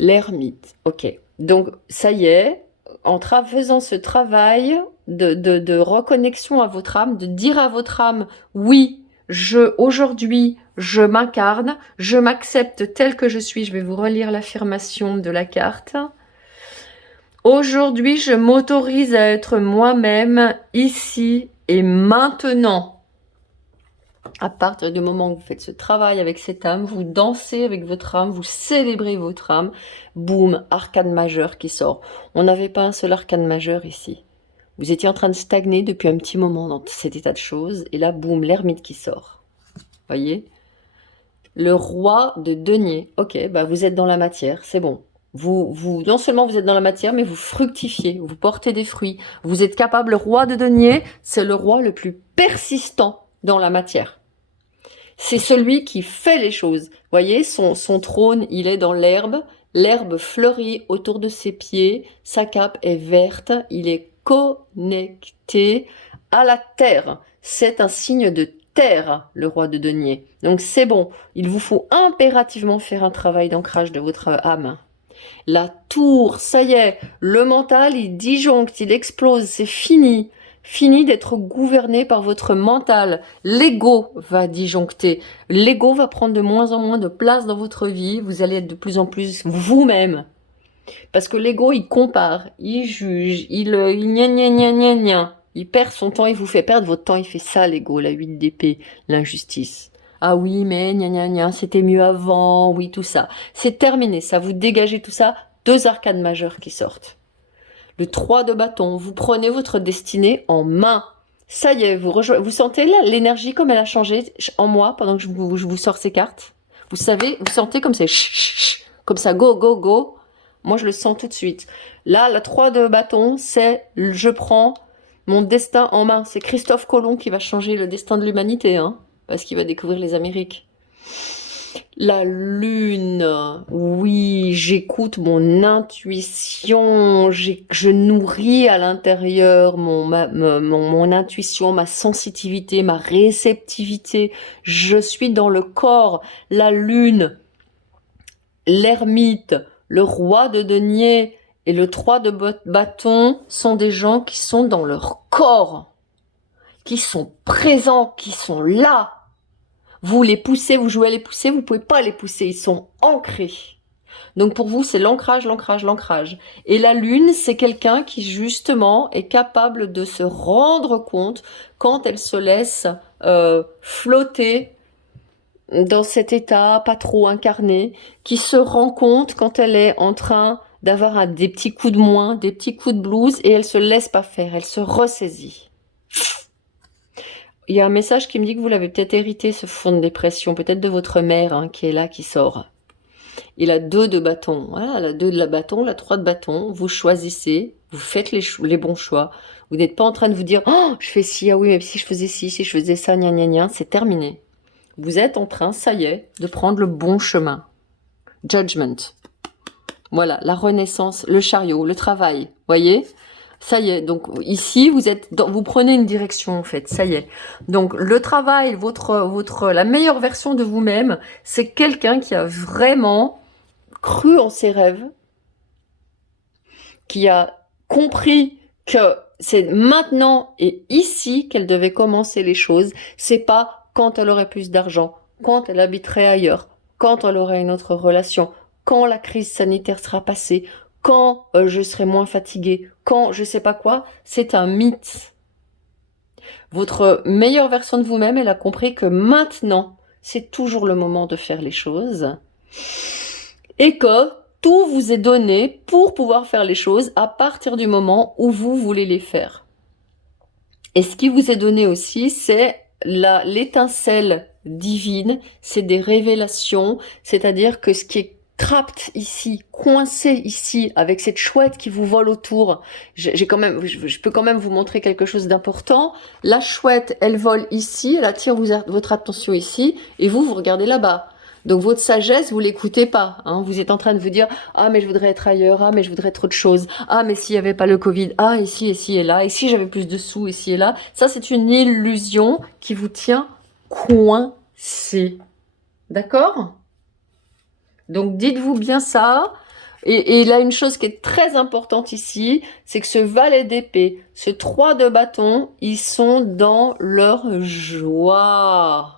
L'ermite, ok. Donc, ça y est, en faisant ce travail de reconnexion à votre âme, de dire à votre âme, oui, aujourd'hui, je m'incarne, je m'accepte tel que je suis. Je vais vous relire l'affirmation de la carte. Aujourd'hui, je m'autorise à être moi-même, ici et maintenant. À partir du moment où vous faites ce travail avec cette âme, vous dansez avec votre âme, vous célébrez votre âme, boum, arcane majeur qui sort. On n'avait pas un seul arcane majeur ici. Vous étiez en train de stagner depuis un petit moment dans cet état de choses, et là, boum, l'ermite qui sort. Voyez? Le roi de denier. Ok, bah vous êtes dans la matière, c'est bon. Non seulement vous êtes dans la matière, mais vous fructifiez, vous portez des fruits. Vous êtes capable, le roi de denier, c'est le roi le plus persistant dans la matière. C'est celui qui fait les choses. Vous voyez, son trône, il est dans l'herbe. L'herbe fleurit autour de ses pieds. Sa cape est verte. Il est connecté à la terre. C'est un signe de terre, le roi de denier. Donc c'est bon. Il vous faut impérativement faire un travail d'ancrage de votre âme. La tour, ça y est, le mental, il disjoncte, il explose, c'est fini. Fini d'être gouverné par votre mental. L'ego va disjoncter. L'ego va prendre de moins en moins de place dans votre vie. Vous allez être de plus en plus vous-même. Parce que l'ego, il compare, il juge, il gna gna gna gna gna. Il perd son temps, il vous fait perdre votre temps. Il fait ça, l'ego, la 8 d'épée, l'injustice. Ah oui, mais gna gna gna, c'était mieux avant, oui, tout ça. C'est terminé, ça, vous dégagez tout ça. 2 arcades majeures qui sortent. Le 3 de bâton, vous prenez votre destinée en main. Ça y est, vous sentez là l'énergie comme elle a changé en moi pendant que je vous sors ces cartes. Vous savez, vous sentez comme c'est comme ça, go, go, go. Moi, je le sens tout de suite. Là, la 3 de bâton, c'est je prends mon destin en main. C'est Christophe Colomb qui va changer le destin de l'humanité, hein, parce qu'il va découvrir les Amériques. La lune, oui, j'écoute mon intuition, je nourris à l'intérieur mon intuition, ma sensitivité, ma réceptivité. Je suis dans le corps. La lune, l'ermite, le roi de denier et le 3 de bâton sont des gens qui sont dans leur corps, qui sont présents, qui sont là. Vous les poussez, vous jouez à les pousser, vous pouvez pas les pousser, ils sont ancrés. Donc pour vous, c'est l'ancrage, l'ancrage, l'ancrage. Et la lune, c'est quelqu'un qui justement est capable de se rendre compte quand elle se laisse flotter dans cet état pas trop incarné, qui se rend compte quand elle est en train d'avoir des petits coups de moins, des petits coups de blues, et elle se laisse pas faire, elle se ressaisit. Il y a un message qui me dit que vous l'avez peut-être hérité, ce fond de dépression, peut-être de votre mère, hein, qui est là, qui sort. Et la 2 de bâton, voilà, la 2 de la bâton, la 3 de bâton, vous choisissez, vous faites les bons choix. Vous n'êtes pas en train de vous dire « Oh, je fais ci, ah oui, mais si je faisais ci, si je faisais ça, gna gna gna », c'est terminé. Vous êtes en train, ça y est, de prendre le bon chemin. Judgment. Voilà, la renaissance, le chariot, le travail, voyez ? Ça y est, donc ici, vous prenez une direction en fait, ça y est. Donc le travail, la meilleure version de vous-même, c'est quelqu'un qui a vraiment cru en ses rêves, qui a compris que c'est maintenant et ici qu'elle devait commencer les choses. C'est pas quand elle aurait plus d'argent, quand elle habiterait ailleurs, quand elle aurait une autre relation, quand la crise sanitaire sera passée, quand je serai moins fatigué, quand je sais pas quoi, c'est un mythe. Votre meilleure version de vous-même, elle a compris que maintenant, c'est toujours le moment de faire les choses et que tout vous est donné pour pouvoir faire les choses à partir du moment où vous voulez les faire. Et ce qui vous est donné aussi, c'est l'étincelle divine, c'est des révélations, c'est-à-dire que ce qui est trapped ici, coincé ici, avec cette chouette qui vous vole autour, je peux quand même vous montrer quelque chose d'important. La chouette, elle vole ici, elle attire votre attention ici, et vous regardez là-bas. Donc votre sagesse, vous l'écoutez pas. Hein. Vous êtes en train de vous dire « Ah, mais je voudrais être ailleurs. Ah, mais je voudrais être autre chose. Ah, mais s'il n'y avait pas le Covid. Ah, ici et là. Et si j'avais plus de sous, ici et là. » Ça, c'est une illusion qui vous tient coincé. D'accord? Donc dites-vous bien ça. Et là, une chose qui est très importante ici, c'est que ce valet d'épée, ce 3 de bâton, ils sont dans leur joie.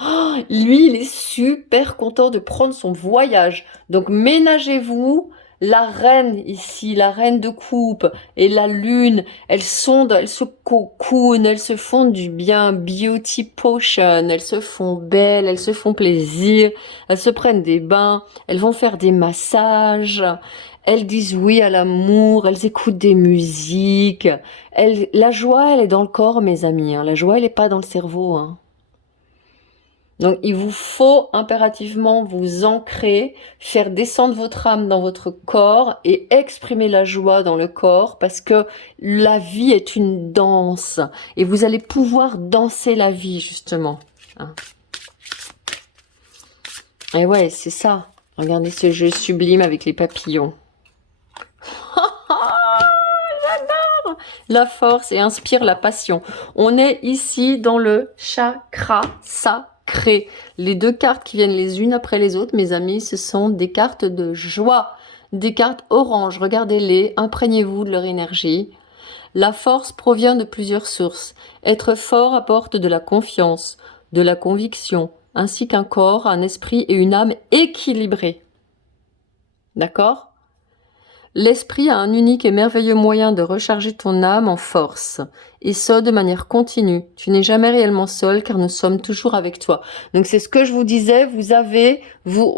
Oh, lui, il est super content de prendre son voyage. Donc ménagez-vous. La reine ici, la reine de coupe et la lune, elles se cocoonent, elles se font du bien, beauty potion, elles se font belles, elles se font plaisir, elles se prennent des bains, elles vont faire des massages, elles disent oui à l'amour, elles écoutent des musiques. La joie, elle est dans le corps, mes amis, hein. La joie, elle est pas dans le cerveau, hein. Donc, il vous faut impérativement vous ancrer, faire descendre votre âme dans votre corps et exprimer la joie dans le corps parce que la vie est une danse et vous allez pouvoir danser la vie, justement. Hein. Et ouais, c'est ça. Regardez ce jeu sublime avec les papillons. J'adore la force et inspire la passion. On est ici dans le chakra sacré. Les deux cartes qui viennent les unes après les autres, mes amis, ce sont des cartes de joie, des cartes orange. Regardez-les, imprégnez-vous de leur énergie. La force provient de plusieurs sources. Être fort apporte de la confiance, de la conviction, ainsi qu'un corps, un esprit et une âme équilibrés. D'accord ? L'esprit a un unique et merveilleux moyen de recharger ton âme en force, et ça de manière continue. Tu n'es jamais réellement seul car nous sommes toujours avec toi. Donc c'est ce que je vous disais, vous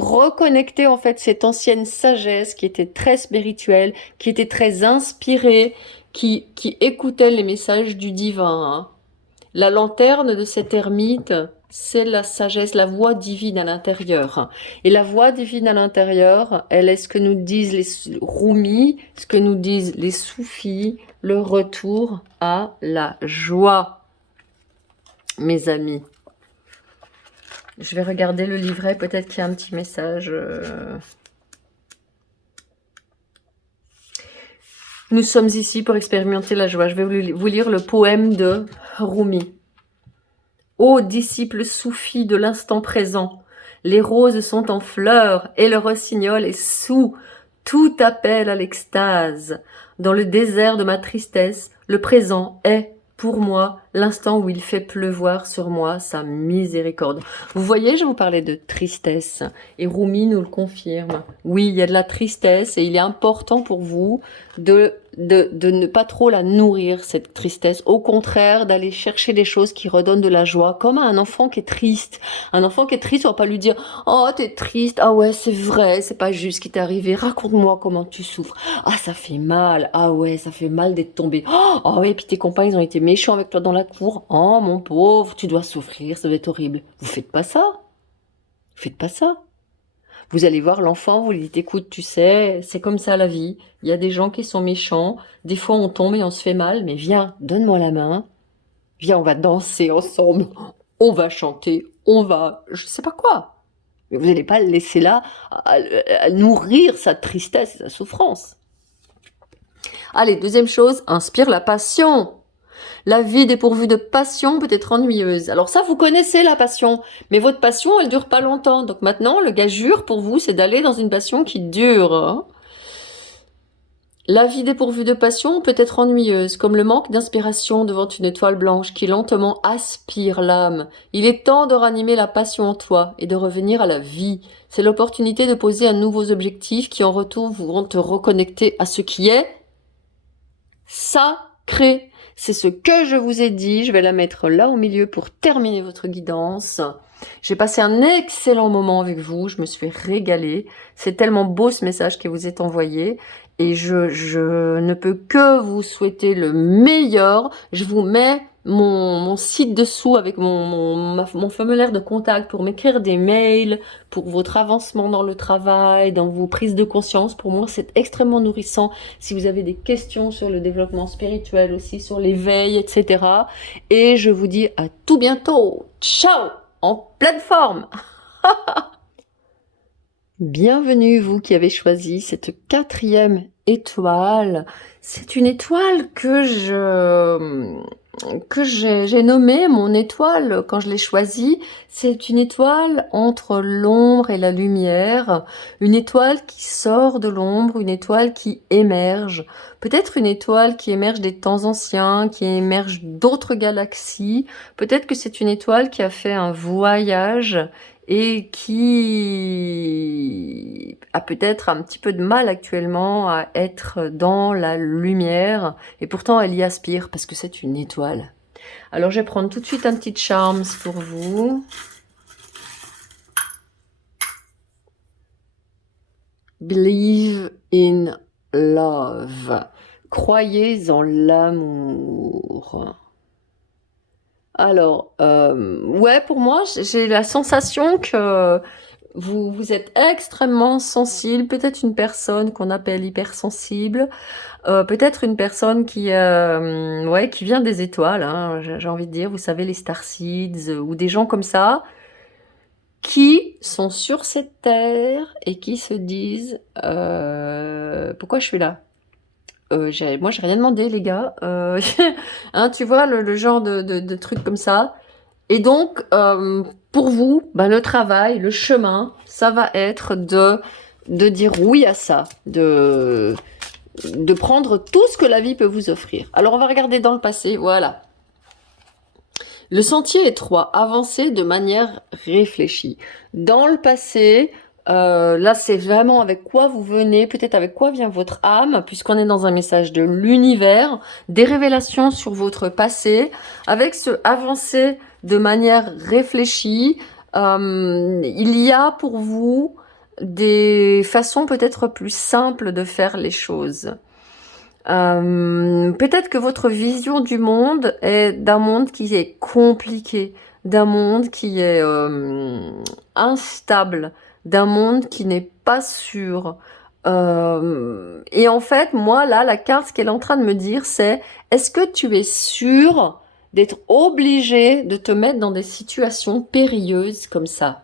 reconnectez en fait cette ancienne sagesse qui était très spirituelle, qui était très inspirée, qui écoutait les messages du divin. Hein. La lanterne de cet ermite, c'est la sagesse, la voix divine à l'intérieur. Et la voix divine à l'intérieur, elle est ce que nous disent les Roumis, ce que nous disent les Soufis, le retour à la joie, mes amis. Je vais regarder le livret, peut-être qu'il y a un petit message. Nous sommes ici pour expérimenter la joie. Je vais vous lire le poème de Rumi. Ô disciples soufis de l'instant présent, les roses sont en fleurs et le rossignol est sous. Tout appelle à l'extase. Dans le désert de ma tristesse, le présent est, pour moi, l'instant où il fait pleuvoir sur moi sa miséricorde. Vous voyez, je vous parlais de tristesse. Et Rumi nous le confirme. Oui, il y a de la tristesse et il est important pour vous de ne pas trop la nourrir, cette tristesse. Au contraire, d'aller chercher des choses qui redonnent de la joie, comme à un enfant qui est triste. Un enfant qui est triste, on va pas lui dire « Oh, t'es triste. Ah ouais, c'est vrai, c'est pas juste ce qui t'est arrivé. Raconte-moi comment tu souffres. Ah, ça fait mal. Ah ouais, ça fait mal d'être tombé. Oh ouais, puis tes copains, ils ont été méchants avec toi dans la cour. Oh, mon pauvre, tu dois souffrir, ça doit être horrible. » Vous faites pas ça. Vous faites pas ça. Vous allez voir l'enfant, vous lui dites, écoute, tu sais, c'est comme ça la vie. Il y a des gens qui sont méchants. Des fois, on tombe et on se fait mal. Mais viens, donne-moi la main. Viens, on va danser ensemble. On va chanter. On va, je sais pas quoi. Mais vous n'allez pas le laisser là à nourrir sa tristesse et sa souffrance. Allez, deuxième chose, inspire la passion. La vie dépourvue de passion peut être ennuyeuse. Alors ça, vous connaissez la passion, mais votre passion, elle dure pas longtemps. Donc maintenant, le gageure pour vous, c'est d'aller dans une passion qui dure. La vie dépourvue de passion peut être ennuyeuse, comme le manque d'inspiration devant une étoile blanche qui lentement aspire l'âme. Il est temps de ranimer la passion en toi et de revenir à la vie. C'est l'opportunité de poser un nouveau objectif qui en retour vont te reconnecter à ce qui est sacré. C'est ce que je vous ai dit. Je vais la mettre là au milieu pour terminer votre guidance. J'ai passé un excellent moment avec vous. Je me suis régalée. C'est tellement beau ce message qui vous est envoyé. Et je ne peux que vous souhaiter le meilleur. Je vous mets mon site dessous avec mon formulaire de contact pour m'écrire des mails, pour votre avancement dans le travail, dans vos prises de conscience. Pour moi, c'est extrêmement nourrissant. Si vous avez des questions sur le développement spirituel aussi, sur l'éveil, etc. Et je vous dis à tout bientôt. Ciao! En pleine forme! Bienvenue, vous qui avez choisi cette 4e étoile. C'est une étoile que j'ai nommée mon étoile quand je l'ai choisie. C'est une étoile entre l'ombre et la lumière. Une étoile qui sort de l'ombre, une étoile qui émerge. Peut-être une étoile qui émerge des temps anciens, qui émerge d'autres galaxies. Peut-être que c'est une étoile qui a fait un voyage et qui a peut-être un petit peu de mal actuellement à être dans la lumière, et pourtant elle y aspire parce que c'est une étoile. Alors je vais prendre tout de suite un petit charms pour vous. Believe in love. Croyez en l'amour. Alors, ouais, pour moi, j'ai la sensation que vous êtes extrêmement sensible, peut-être une personne qu'on appelle hypersensible, peut-être une personne ouais, qui vient des étoiles, hein, j'ai envie de dire, vous savez, les starseeds, ou des gens comme ça, qui sont sur cette terre et qui se disent pourquoi je suis là? Moi, j'ai rien demandé, les gars. Hein, tu vois, le genre de truc comme ça. Et donc, pour vous, ben, le travail, le chemin, ça va être de dire oui à ça, de prendre tout ce que la vie peut vous offrir. Alors, on va regarder dans le passé, voilà. Le sentier étroit, avancer de manière réfléchie. Dans le passé, là, c'est vraiment avec quoi vous venez, peut-être avec quoi vient votre âme, puisqu'on est dans un message de l'univers, des révélations sur votre passé, avec ce avancer de manière réfléchie. Il y a pour vous des façons peut-être plus simples de faire les choses. Peut-être que votre vision du monde est d'un monde qui est compliqué, d'un monde qui est instable, d'un monde qui n'est pas sûr. Et en fait, moi, là, la carte, ce qu'elle est en train de me dire, c'est: est-ce que tu es sûr d'être obligé de te mettre dans des situations périlleuses comme ça?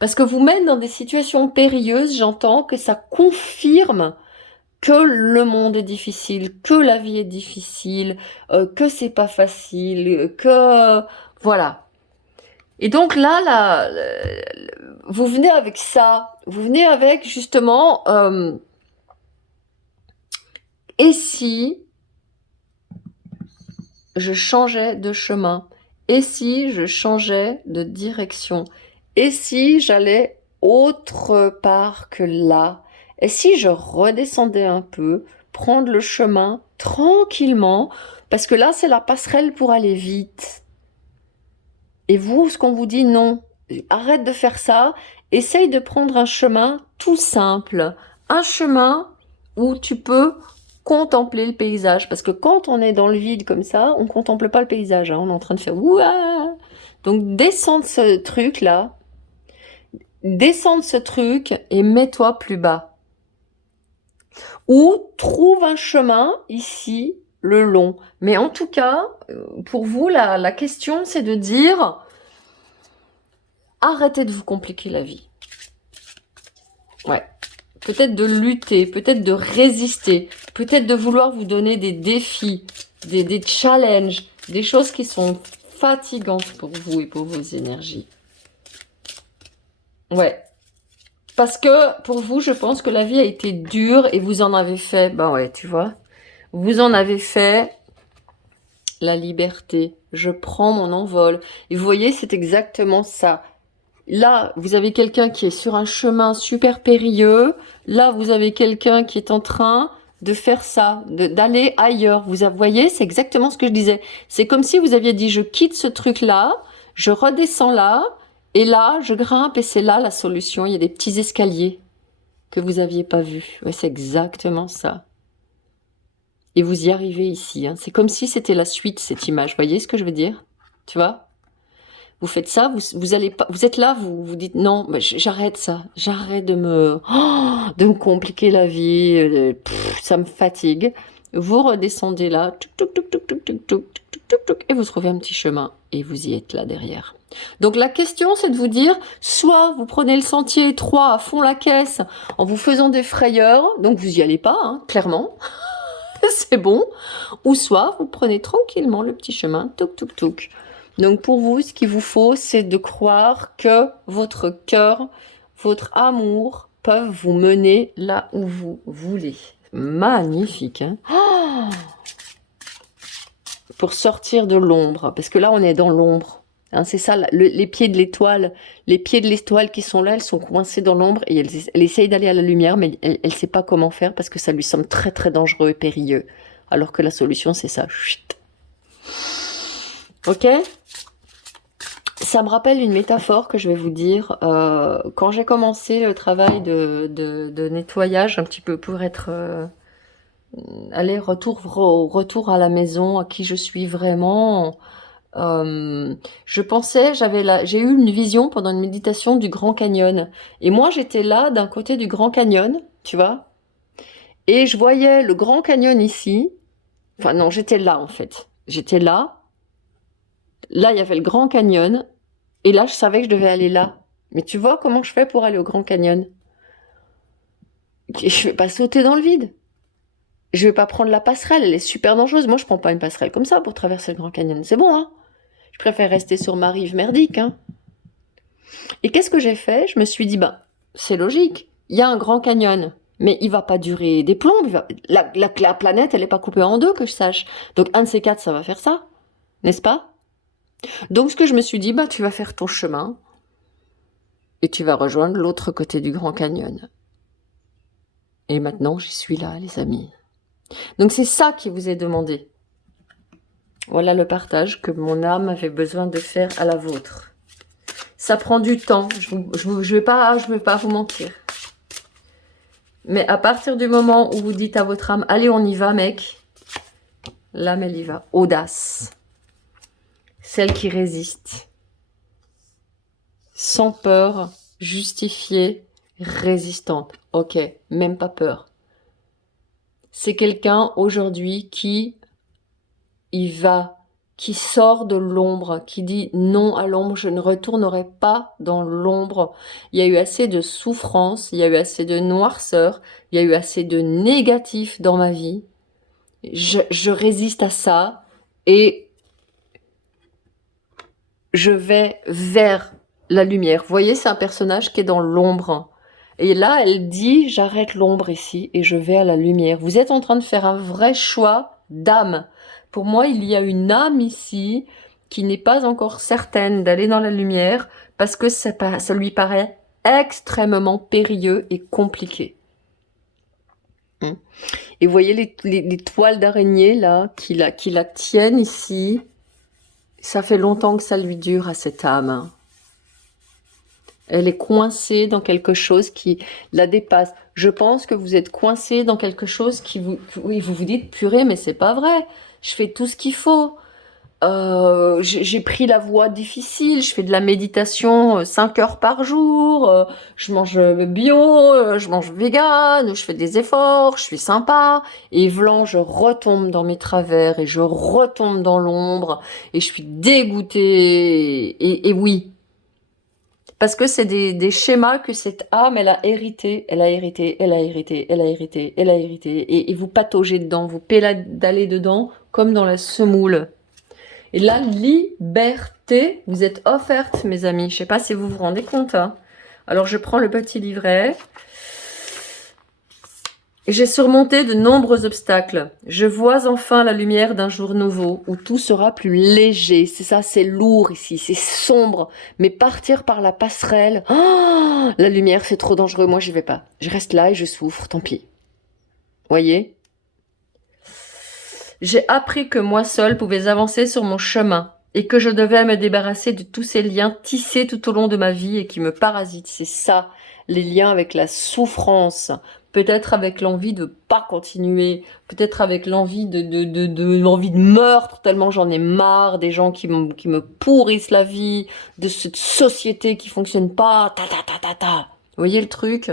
Parce que vous mettre dans des situations périlleuses, j'entends que ça confirme que le monde est difficile, que la vie est difficile, que c'est pas facile, que voilà. Et donc là, vous venez avec ça, vous venez avec justement, et si je changeais de chemin, et si je changeais de direction, et si j'allais autre part que là, et si je redescendais un peu, prendre le chemin tranquillement, parce que là, c'est la passerelle pour aller vite. Et vous, ce qu'on vous dit, non, arrête de faire ça, essaye de prendre un chemin tout simple, un chemin où tu peux contempler le paysage, parce que quand on est dans le vide comme ça, on contemple pas le paysage, hein, on est en train de faire ouah. Donc descends de ce truc là, descends de ce truc et mets-toi plus bas. Ou trouve un chemin ici, le long. Mais en tout cas, pour vous, la question, c'est de dire: arrêtez de vous compliquer la vie. Ouais. Peut-être de lutter, peut-être de résister, peut-être de vouloir vous donner des défis, des challenges, des choses qui sont fatigantes pour vous et pour vos énergies. Ouais. Parce que pour vous, je pense que la vie a été dure et vous en avez fait, ben ouais, tu vois, vous en avez fait la liberté. Je prends mon envol. Et vous voyez, c'est exactement ça. Là, vous avez quelqu'un qui est sur un chemin super périlleux. Là, vous avez quelqu'un qui est en train de faire ça, d'aller ailleurs. Vous voyez, c'est exactement ce que je disais. C'est comme si vous aviez dit, je quitte ce truc-là, je redescends là, et là, je grimpe, et c'est là la solution. Il y a des petits escaliers que vous aviez pas vus. Ouais, c'est exactement ça. Et vous y arrivez ici. Hein. C'est comme si c'était la suite, cette image. Vous voyez ce que je veux dire? Tu vois? Vous faites ça, vous allez pas, vous êtes là, vous dites non, bah, j'arrête ça, j'arrête de me compliquer la vie, ça me fatigue. Vous redescendez là, touc, touc, touc, touc, touc, touc, touc, touc, touc, touc, et vous trouvez un petit chemin et vous y êtes là derrière. Donc la question c'est de vous dire, soit vous prenez le sentier étroit à fond la caisse en vous faisant des frayeurs, donc vous y allez pas, hein, clairement, c'est bon, ou soit vous prenez tranquillement le petit chemin, touc, touc, touc. Donc pour vous, ce qu'il vous faut, c'est de croire que votre cœur, votre amour peuvent vous mener là où vous voulez. Magnifique, hein? Oh, pour sortir de l'ombre, parce que là on est dans l'ombre. Hein, c'est ça, les pieds de l'étoile, qui sont là, elles sont coincées dans l'ombre et elle essaye d'aller à la lumière, mais elle ne sait pas comment faire parce que ça lui semble très très dangereux et périlleux. Alors que la solution c'est ça. Chut. Ok? Ça me rappelle une métaphore que je vais vous dire. Quand j'ai commencé le travail de nettoyage, un petit peu pour être retour à la maison, à qui je suis vraiment, je pensais, j'ai eu une vision pendant une méditation du Grand Canyon. Et moi, j'étais là d'un côté du Grand Canyon, tu vois, et je voyais le Grand Canyon ici. Enfin non, j'étais là en fait. J'étais là. Là, il y avait le Grand Canyon. Et là, je savais que je devais aller là. Mais tu vois comment je fais pour aller au Grand Canyon? Je vais pas sauter dans le vide. Je vais pas prendre la passerelle, elle est super dangereuse. Moi, je prends pas une passerelle comme ça pour traverser le Grand Canyon. C'est bon, hein? Je préfère rester sur ma rive merdique, hein? Et qu'est-ce que j'ai fait? Je me suis dit, ben, c'est logique. Il y a un Grand Canyon. Mais il va pas durer des plombes. La planète, elle est pas coupée en deux, que je sache. Donc, un de ces quatre, ça va faire ça. N'est-ce pas? Donc, ce que je me suis dit, bah, tu vas faire ton chemin. Et tu vas rejoindre l'autre côté du Grand Canyon. Et maintenant, j'y suis là, les amis. Donc c'est ça qui vous est demandé. Voilà le partage que mon âme avait besoin de faire à la vôtre. Ça prend du temps, je vais pas vous mentir. Mais à partir du moment où vous dites à votre âme, allez, on y va, mec, l'âme, elle y va. Audace. Celle qui résiste. Sans peur, justifiée, résistante. Ok, même pas peur. C'est quelqu'un aujourd'hui qui sort de l'ombre, qui dit non à l'ombre, je ne retournerai pas dans l'ombre. Il y a eu assez de souffrance, il y a eu assez de noirceur, il y a eu assez de négatif dans ma vie. Je résiste à ça et je vais vers la lumière. Vous voyez, c'est un personnage qui est dans l'ombre. Et là, elle dit, j'arrête l'ombre ici et je vais à la lumière. Vous êtes en train de faire un vrai choix d'âme. Pour moi, il y a une âme ici qui n'est pas encore certaine d'aller dans la lumière parce que ça lui paraît extrêmement périlleux et compliqué. Et vous voyez les toiles d'araignée là qui la tiennent ici. Ça fait longtemps que ça lui dure à cette âme. Elle est coincée dans quelque chose qui la dépasse. Je pense que vous êtes coincé dans quelque chose qui vous vous dites, purée, mais c'est pas vrai. Je fais tout ce qu'il faut. J'ai pris la voie difficile. Je fais de la méditation 5 heures par jour. Je mange bio, je mange vegan, je fais des efforts, je suis sympa. Et vlan, je retombe dans mes travers et je retombe dans l'ombre et je suis dégoûtée. Et oui. Parce que c'est des schémas que cette âme, elle a hérité. Et vous pataugez dedans, vous pédalez dedans comme dans la semoule. Et la liberté vous êtes offerte, mes amis. Je sais pas si vous vous rendez compte. Hein. Alors, je prends le petit livret. J'ai surmonté de nombreux obstacles. Je vois enfin la lumière d'un jour nouveau où tout sera plus léger. C'est ça, c'est lourd ici, c'est sombre. Mais partir par la passerelle, oh, la lumière c'est trop dangereux. Moi j'y vais pas. Je reste là et je souffre, tant pis. Voyez? J'ai appris que moi seule pouvais avancer sur mon chemin et que je devais me débarrasser de tous ces liens tissés tout au long de ma vie et qui me parasitent. C'est ça, les liens avec la souffrance. Peut-être avec l'envie de pas continuer, peut-être avec l'envie l'envie de meurtre, tellement j'en ai marre des gens qui me pourrissent la vie, de cette société qui fonctionne pas, ta. Vous voyez le truc?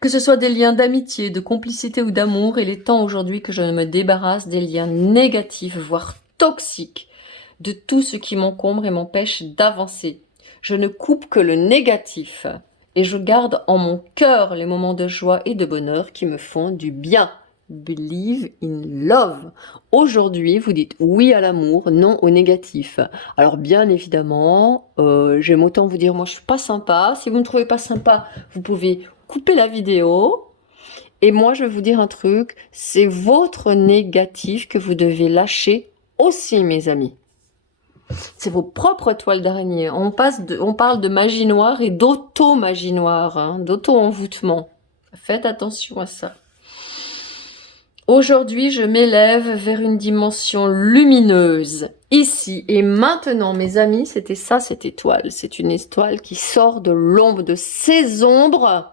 Que ce soit des liens d'amitié, de complicité ou d'amour, il est temps aujourd'hui que je me débarrasse des liens négatifs, voire toxiques, de tout ce qui m'encombre et m'empêche d'avancer. Je ne coupe que le négatif et je garde en mon cœur les moments de joie et de bonheur qui me font du bien. Believe in love. Aujourd'hui, vous dites oui à l'amour, non au négatif. Alors bien évidemment, j'aime autant vous dire, moi je suis pas sympa. Si vous ne trouvez pas sympa, vous pouvez couper la vidéo. Et moi, je vais vous dire un truc, c'est votre négatif que vous devez lâcher aussi, mes amis. C'est vos propres toiles d'araignée. On parle de magie noire et d'auto-magie noire, hein, d'auto-envoûtement. Faites attention à ça. Aujourd'hui, je m'élève vers une dimension lumineuse. Ici et maintenant, mes amis, c'était ça, cette étoile. C'est une étoile qui sort de l'ombre, de ces ombres,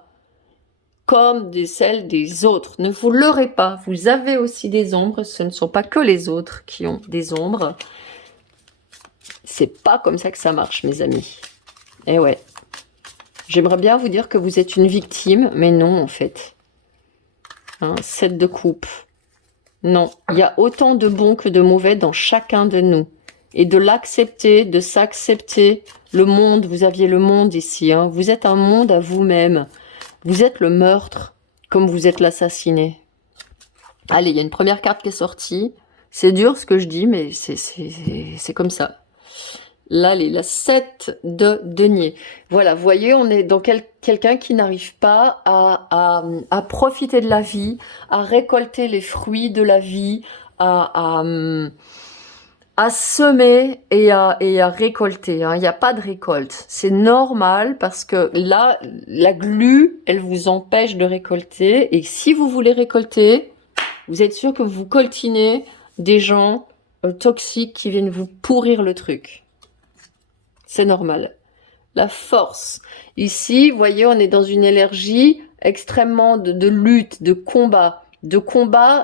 comme celles des autres. Ne vous leurrez pas, vous avez aussi des ombres. Ce ne sont pas que les autres qui ont des ombres. C'est pas comme ça que ça marche, mes amis. Eh ouais. J'aimerais bien vous dire que vous êtes une victime, mais non, en fait. Hein, 7 de coupe. Non, il y a autant de bons que de mauvais dans chacun de nous. Et de l'accepter, de s'accepter. Le monde, vous aviez le monde ici. Hein. Vous êtes un monde à vous-même. Vous êtes le meurtre, comme vous êtes l'assassiné. Allez, il y a une première carte qui est sortie. C'est dur ce que je dis, mais c'est comme ça. Là, la 7 de denier. Voilà, vous voyez, on est dans quelqu'un qui n'arrive pas à profiter de la vie, à récolter les fruits de la vie, à semer et à récolter. Hein. Il n'y a pas de récolte. C'est normal parce que là, la glu, elle vous empêche de récolter. Et si vous voulez récolter, vous êtes sûr que vous coltinez des gens toxiques qui viennent vous pourrir le truc. C'est normal. La force. Ici, vous voyez, on est dans une énergie extrêmement de lutte, de combat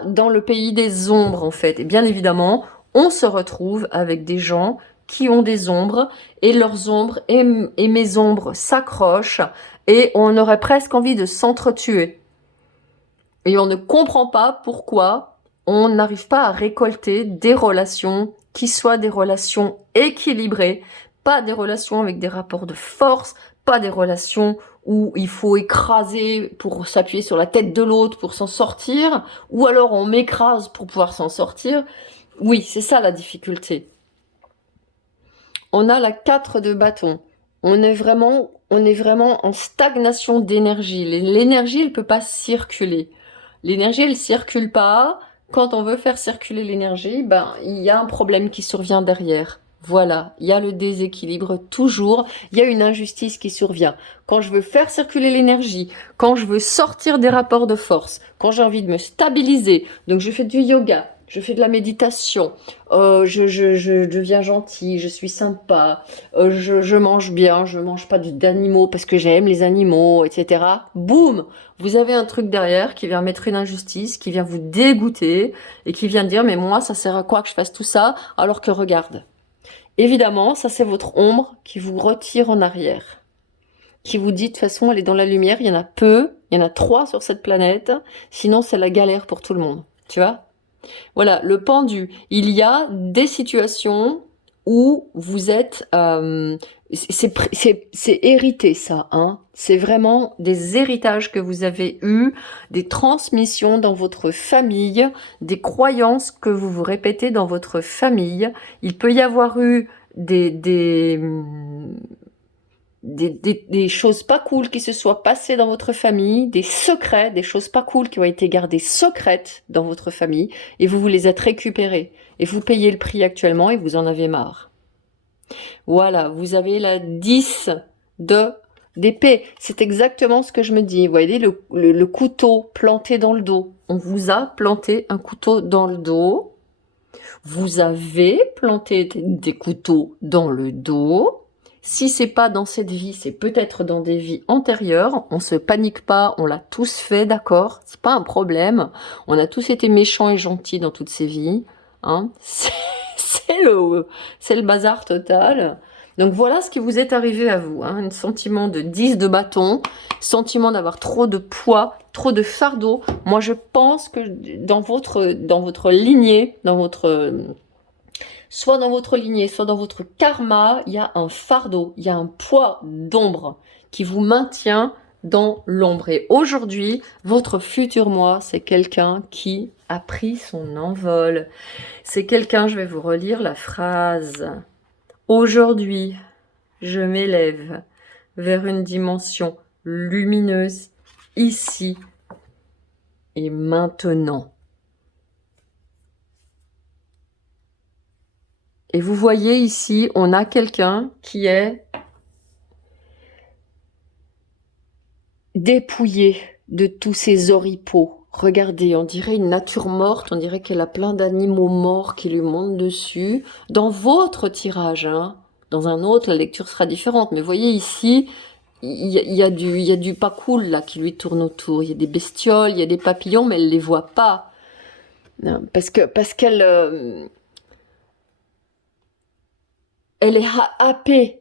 dans le pays des ombres, en fait. Et bien évidemment, on se retrouve avec des gens qui ont des ombres, et leurs ombres et mes ombres s'accrochent, et on aurait presque envie de s'entretuer. Et on ne comprend pas pourquoi on n'arrive pas à récolter des relations qui soient des relations équilibrées, pas des relations avec des rapports de force, pas des relations où il faut écraser pour s'appuyer sur la tête de l'autre pour s'en sortir, ou alors on m'écrase pour pouvoir s'en sortir. Oui, c'est ça la difficulté. On a la 4 de bâton. On est vraiment en stagnation d'énergie. L'énergie, elle peut pas circuler. L'énergie, elle circule pas. Quand on veut faire circuler l'énergie, ben, il y a un problème qui survient derrière. Voilà, il y a le déséquilibre toujours, il y a une injustice qui survient. Quand je veux faire circuler l'énergie, quand je veux sortir des rapports de force, quand j'ai envie de me stabiliser, donc je fais du yoga, je fais de la méditation, je deviens gentil, je suis sympa, je mange bien, je mange pas d'animaux parce que j'aime les animaux, etc. Boum, vous avez un truc derrière qui vient mettre une injustice, qui vient vous dégoûter et qui vient dire mais moi ça sert à quoi que je fasse tout ça alors que regarde. Évidemment, ça c'est votre ombre qui vous retire en arrière, qui vous dit de toute façon elle est dans la lumière, il y en a peu, il y en a 3 sur cette planète, sinon c'est la galère pour tout le monde, tu vois. Voilà, le pendu, il y a des situations où vous êtes, c'est hérité ça, hein. C'est vraiment des héritages que vous avez eus, des transmissions dans votre famille, des croyances que vous vous répétez dans votre famille. Il peut y avoir eu des choses pas cool qui se soient passées dans votre famille, des secrets, des choses pas cool qui ont été gardées secrètes dans votre famille, et vous les êtes récupérées. Et vous payez le prix actuellement et vous en avez marre. Voilà, vous avez la 10 de d'épée. C'est exactement ce que je me dis. Vous voyez le couteau planté dans le dos. On vous a planté un couteau dans le dos. Vous avez planté des couteaux dans le dos. Si c'est pas dans cette vie, c'est peut-être dans des vies antérieures. On se panique pas, on l'a tous fait, d'accord? C'est pas un problème. On a tous été méchants et gentils dans toutes ces vies. Hein? C'est le bazar total. Donc voilà ce qui vous est arrivé à vous. Hein? Un sentiment de 10 de bâton, sentiment d'avoir trop de poids, trop de fardeau. Moi je pense que dans votre lignée, soit dans votre lignée, soit dans votre karma, il y a un fardeau, il y a un poids d'ombre qui vous maintient dans l'ombre. Et aujourd'hui, votre futur moi, c'est quelqu'un qui a pris son envol. C'est quelqu'un, je vais vous relire la phrase. Aujourd'hui, je m'élève vers une dimension lumineuse, ici et maintenant. Et vous voyez ici, on a quelqu'un qui est dépouillé de tous ses oripeaux. Regardez, on dirait une nature morte, on dirait qu'elle a plein d'animaux morts qui lui montent dessus. Dans votre tirage, hein, dans un autre, la lecture sera différente. Mais voyez ici, il y a du pas cool là qui lui tourne autour. Il y a des bestioles, il y a des papillons, mais elle les voit pas. Parce qu'elle elle est happée.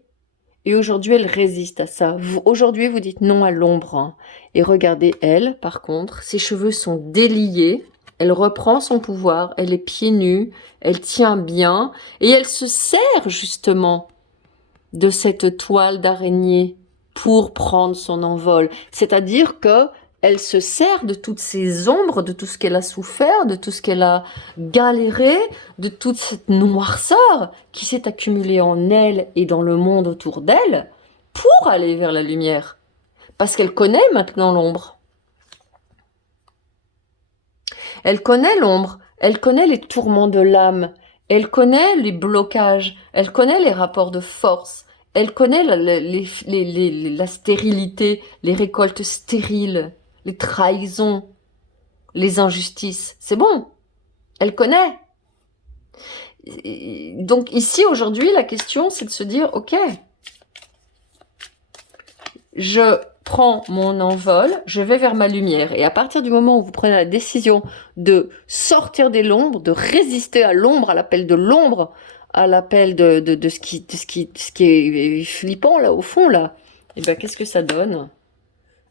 Et aujourd'hui, elle résiste à ça. Aujourd'hui, vous dites non à l'ombre. Hein. Et regardez, elle, par contre, ses cheveux sont déliés. Elle reprend son pouvoir. Elle est pieds nus. Elle tient bien. Et elle se sert, justement, de cette toile d'araignée pour prendre son envol. C'est-à-dire que elle se sert de toutes ces ombres, de tout ce qu'elle a souffert, de tout ce qu'elle a galéré, de toute cette noirceur qui s'est accumulée en elle et dans le monde autour d'elle pour aller vers la lumière. Parce qu'elle connaît maintenant l'ombre. Elle connaît l'ombre, elle connaît les tourments de l'âme, elle connaît les blocages, elle connaît les rapports de force, elle connaît la stérilité, les récoltes stériles, les trahisons, les injustices. C'est bon, elle connaît. Donc ici, aujourd'hui, la question, c'est de se dire, ok, je prends mon envol, je vais vers ma lumière. Et à partir du moment où vous prenez la décision de sortir de l'ombre, de résister à l'ombre, à l'appel de l'ombre, à l'appel de ce qui est flippant là au fond là, et ben qu'est-ce que ça donne?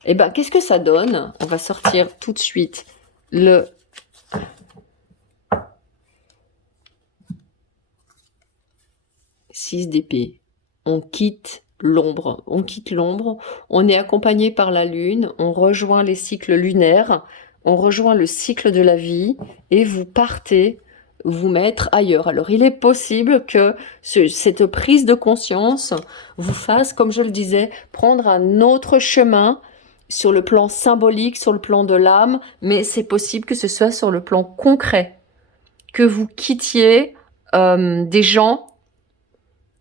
Et ben qu'est-ce que ça donne? On va sortir tout de suite le 6 d'épée. On quitte l'ombre, on est accompagné par la lune, on rejoint les cycles lunaires, on rejoint le cycle de la vie et vous partez vous mettre ailleurs. Alors il est possible que cette prise de conscience vous fasse, comme je le disais, prendre un autre chemin sur le plan symbolique, sur le plan de l'âme, mais c'est possible que ce soit sur le plan concret, que vous quittiez des gens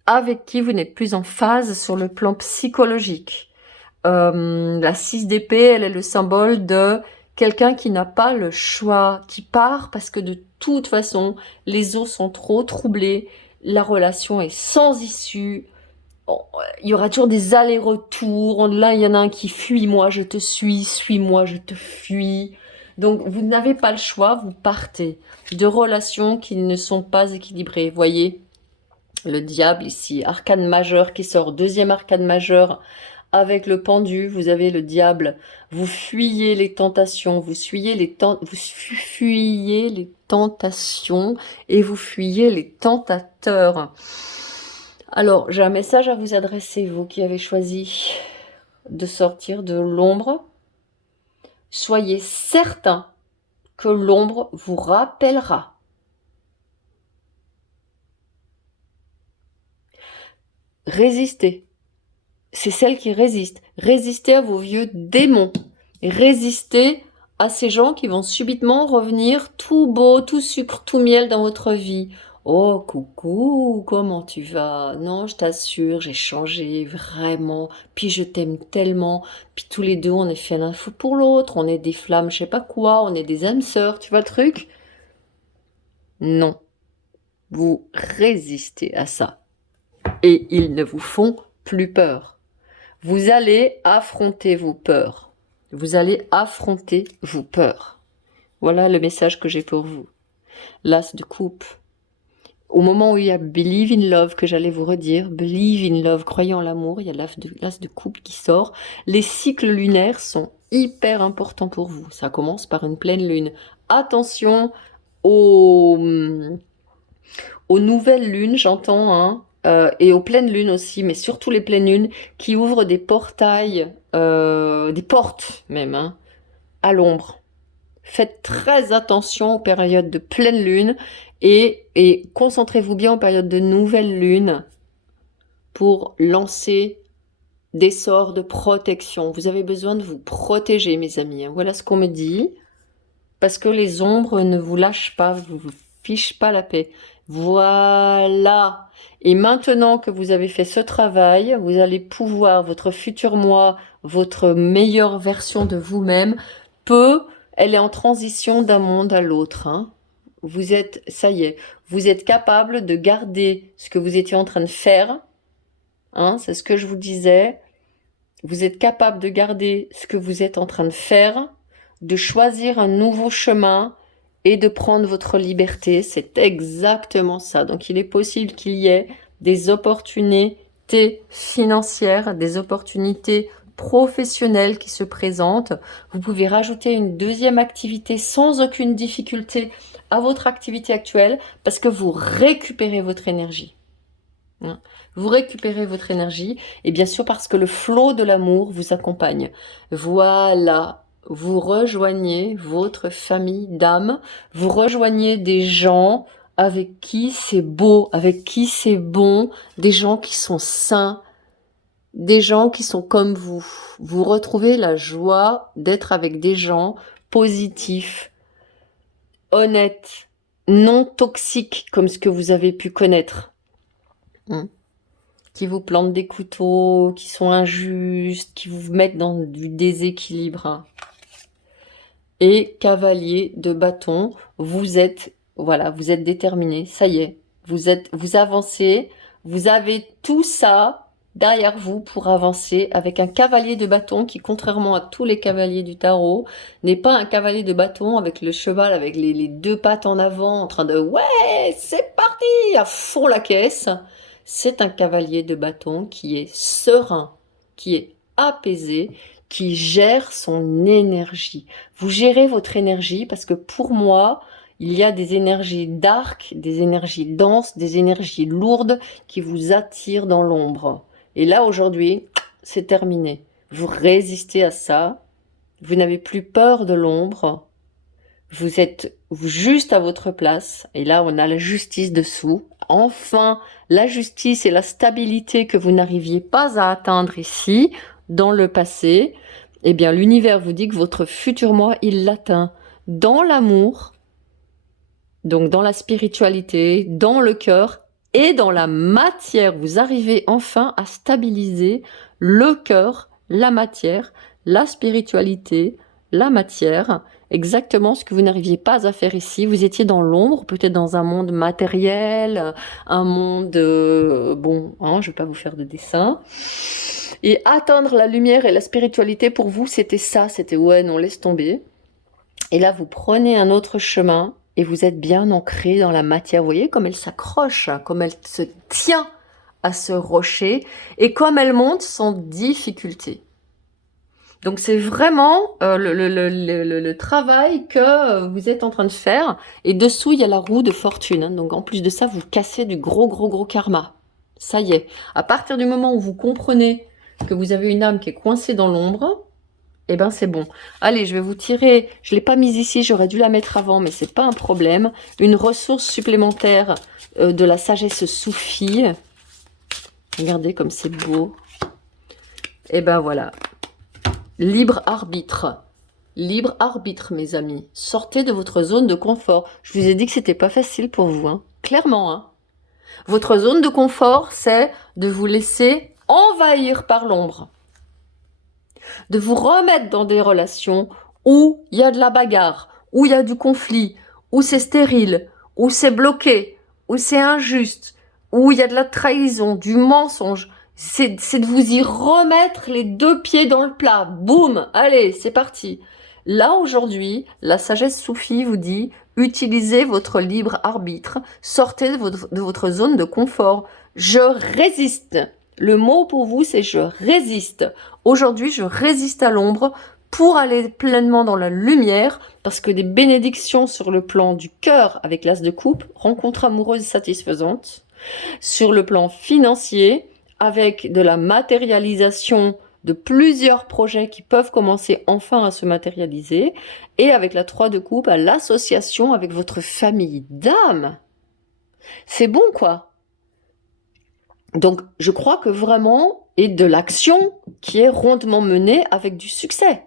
avec qui vous n'êtes plus en phase sur le plan psychologique. La 6 d'épée, elle est le symbole de quelqu'un qui n'a pas le choix, qui part parce que de toute façon, les eaux sont trop troublées, la relation est sans issue, il y aura toujours des allers-retours, là il y en a un qui fuit, moi je te suis-moi, je te fuis. Donc vous n'avez pas le choix, vous partez de relations qui ne sont pas équilibrées, voyez. Le diable ici, arcane majeur qui sort, deuxième arcane majeur avec le pendu, vous avez le diable, vous fuyez les tentations, vous fuyez les tentations et vous fuyez les tentateurs. Alors, j'ai un message à vous adresser, vous qui avez choisi de sortir de l'ombre. Soyez certain que l'ombre vous rappellera. Résistez. c'est celle qui résiste. Résistez à vos vieux démons. Résistez à ces gens qui vont subitement revenir tout beau, tout sucre, tout miel dans votre vie. Oh, coucou, comment tu vas? Non, je t'assure, j'ai changé, vraiment. Puis je t'aime tellement. Puis tous les deux, on est fait l'un fou pour l'autre. On est des flammes, je sais pas quoi. On est des âmes sœurs, tu vois le truc? Non. Vous résistez à ça. Et ils ne vous font plus peur. Vous allez affronter vos peurs. Vous allez affronter vos peurs. Voilà le message que j'ai pour vous. L'as de coupe. Au moment où il y a Believe in Love, que j'allais vous redire, Believe in Love, croyez en l'amour, il y a l'as de coupe qui sort. Les cycles lunaires sont hyper importants pour vous. Ça commence par une pleine lune. Attention aux nouvelles lunes, j'entends, hein, et aux pleines lunes aussi, mais surtout les pleines lunes qui ouvrent des portails, des portes même, hein, à l'ombre. Faites très attention aux périodes de pleine lune et concentrez-vous bien aux périodes de nouvelle lune pour lancer des sorts de protection. Vous avez besoin de vous protéger, mes amis, hein. Voilà ce qu'on me dit. Parce que les ombres ne vous lâchent pas, vous vous fichent pas la paix. Voilà. Et maintenant que vous avez fait ce travail, vous allez pouvoir, votre futur moi, votre meilleure version de vous-même, elle est en transition d'un monde à l'autre, hein. Vous êtes, ça y est, vous êtes capable de garder ce que vous étiez en train de faire, hein, c'est ce que je vous disais. Vous êtes capable de garder ce que vous êtes en train de faire, de choisir un nouveau chemin et de prendre votre liberté. C'est exactement ça. Donc, il est possible qu'il y ait des opportunités financières, des opportunités professionnelles qui se présentent. Vous pouvez rajouter une deuxième activité sans aucune difficulté à votre activité actuelle parce que vous récupérez votre énergie. Vous récupérez votre énergie et bien sûr parce que le flot de l'amour vous accompagne. Voilà, vous rejoignez votre famille d'âme, vous rejoignez des gens avec qui c'est beau, avec qui c'est bon, des gens qui sont sains, des gens qui sont comme vous. Vous retrouvez la joie d'être avec des gens positifs, honnêtes, non toxiques comme ce que vous avez pu connaître. Qui vous plantent des couteaux, qui sont injustes, qui vous mettent dans du déséquilibre. Et cavalier de bâton, vous êtes, voilà, vous êtes déterminé, ça y est, vous avancez, vous avez tout ça derrière vous pour avancer avec un cavalier de bâton qui, contrairement à tous les cavaliers du tarot, n'est pas un cavalier de bâton avec le cheval, avec les deux pattes en avant, en train de « ouais, c'est parti !» à fond la caisse. C'est un cavalier de bâton qui est serein, qui est apaisé, qui gère son énergie. Vous gérez votre énergie parce que pour moi, il y a des énergies dark, des énergies denses, des énergies lourdes qui vous attirent dans l'ombre. Et là, aujourd'hui, c'est terminé. Vous résistez à ça. Vous n'avez plus peur de l'ombre. Vous êtes juste à votre place. Et là, on a la justice dessous. Enfin, la justice et la stabilité que vous n'arriviez pas à atteindre ici, dans le passé, eh bien, l'univers vous dit que votre futur moi, il l'atteint dans l'amour, donc dans la spiritualité, dans le cœur et dans la matière. Vous arrivez enfin à stabiliser le cœur, la matière, la spiritualité, la matière, exactement ce que vous n'arriviez pas à faire ici. Vous étiez dans l'ombre, peut-être dans un monde matériel, un monde... bon, hein, je ne vais pas vous faire de dessin. Et atteindre la lumière et la spiritualité, pour vous, c'était ça. C'était, ouais, non, laisse tomber. Et là, vous prenez un autre chemin et vous êtes bien ancré dans la matière. Vous voyez comme elle s'accroche, comme elle se tient à ce rocher et comme elle monte sans difficulté. Donc c'est vraiment le travail que vous êtes en train de faire. Et dessous, il y a la roue de fortune. Hein. Donc en plus de ça, vous cassez du gros karma. Ça y est. À partir du moment où vous comprenez que vous avez une âme qui est coincée dans l'ombre, eh ben c'est bon. Allez, je vais vous tirer, je ne l'ai pas mise ici, j'aurais dû la mettre avant, mais c'est pas un problème. Une ressource supplémentaire de la sagesse soufie. Regardez comme c'est beau. Et ben voilà. Libre arbitre. Libre arbitre, mes amis. Sortez de votre zone de confort. Je vous ai dit que c'était pas facile pour vous, hein. Clairement, hein. Votre zone de confort, c'est de vous laisser envahir par l'ombre. De vous remettre dans des relations où il y a de la bagarre, où il y a du conflit, où c'est stérile, où c'est bloqué, où c'est injuste, où il y a de la trahison, du mensonge. C'est de vous y remettre les deux pieds dans le plat. Boum, allez, c'est parti. Là, aujourd'hui, la sagesse soufie vous dit, utilisez votre libre arbitre, sortez de votre zone de confort. Je résiste. Le mot pour vous, c'est je résiste. Aujourd'hui, je résiste à l'ombre pour aller pleinement dans la lumière, parce que des bénédictions sur le plan du cœur avec l'as de coupe, rencontre amoureuse satisfaisante, sur le plan financier, avec de la matérialisation de plusieurs projets qui peuvent commencer enfin à se matérialiser, et avec la 3 de coupe, à l'association avec votre famille d'âme. C'est bon, quoi. Donc, je crois que vraiment, et de l'action qui est rondement menée avec du succès.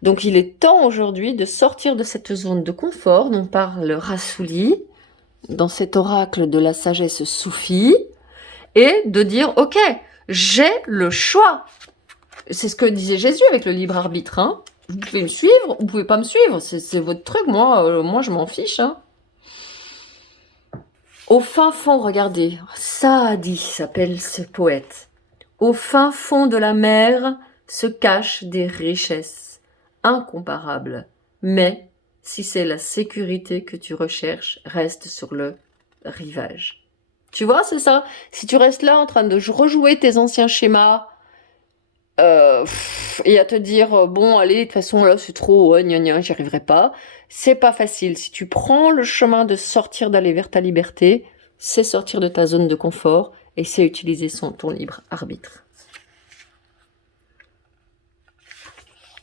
Donc, il est temps aujourd'hui de sortir de cette zone de confort dont parle Rassouli, dans cet oracle de la sagesse soufie, et de dire, ok, j'ai le choix. C'est ce que disait Jésus avec le libre arbitre, hein. Vous pouvez me suivre, vous pouvez pas me suivre, c'est votre truc, moi je m'en fiche, hein. Au fin fond, regardez, Saadi s'appelle ce poète. Au fin fond de la mer se cachent des richesses incomparables. Mais si c'est la sécurité que tu recherches, reste sur le rivage. Tu vois, c'est ça. Si tu restes là en train de rejouer tes anciens schémas et à te dire bon allez de toute façon là c'est trop gna gna, j'y arriverai pas, c'est pas facile. Si tu prends le chemin de sortir, d'aller vers ta liberté, c'est sortir de ta zone de confort et c'est utiliser ton libre arbitre.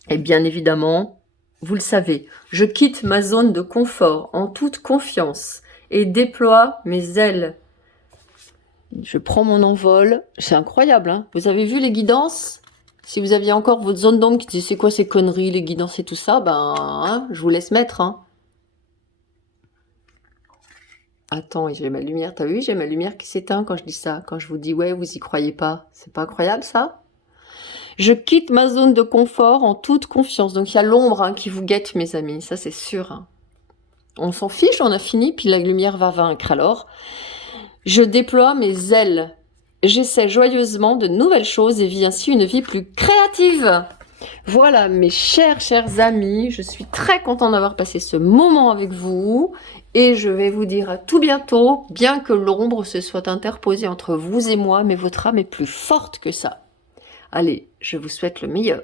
Et bien évidemment, vous le savez, je quitte ma zone de confort en toute confiance et déploie mes ailes. Je prends mon envol. C'est incroyable, hein. Vous avez vu les guidances? Si vous aviez encore votre zone d'ombre qui disait c'est quoi ces conneries, les guidances et tout ça, ben, hein, je vous laisse mettre, hein. Attends, j'ai ma lumière, t'as vu, j'ai ma lumière qui s'éteint quand je dis ça, quand je vous dis ouais, vous y croyez pas. C'est pas incroyable ça? Je quitte ma zone de confort en toute confiance. Donc il y a l'ombre hein, qui vous guette, mes amis, ça c'est sûr. Hein. On s'en fiche, on a fini, puis la lumière va vaincre alors. Je déploie mes ailes. J'essaie joyeusement de nouvelles choses et vis ainsi une vie plus créative. Voilà, mes chers amis, je suis très contente d'avoir passé ce moment avec vous. Et je vais vous dire à tout bientôt, bien que l'ombre se soit interposée entre vous et moi, mais votre âme est plus forte que ça. Allez, je vous souhaite le meilleur.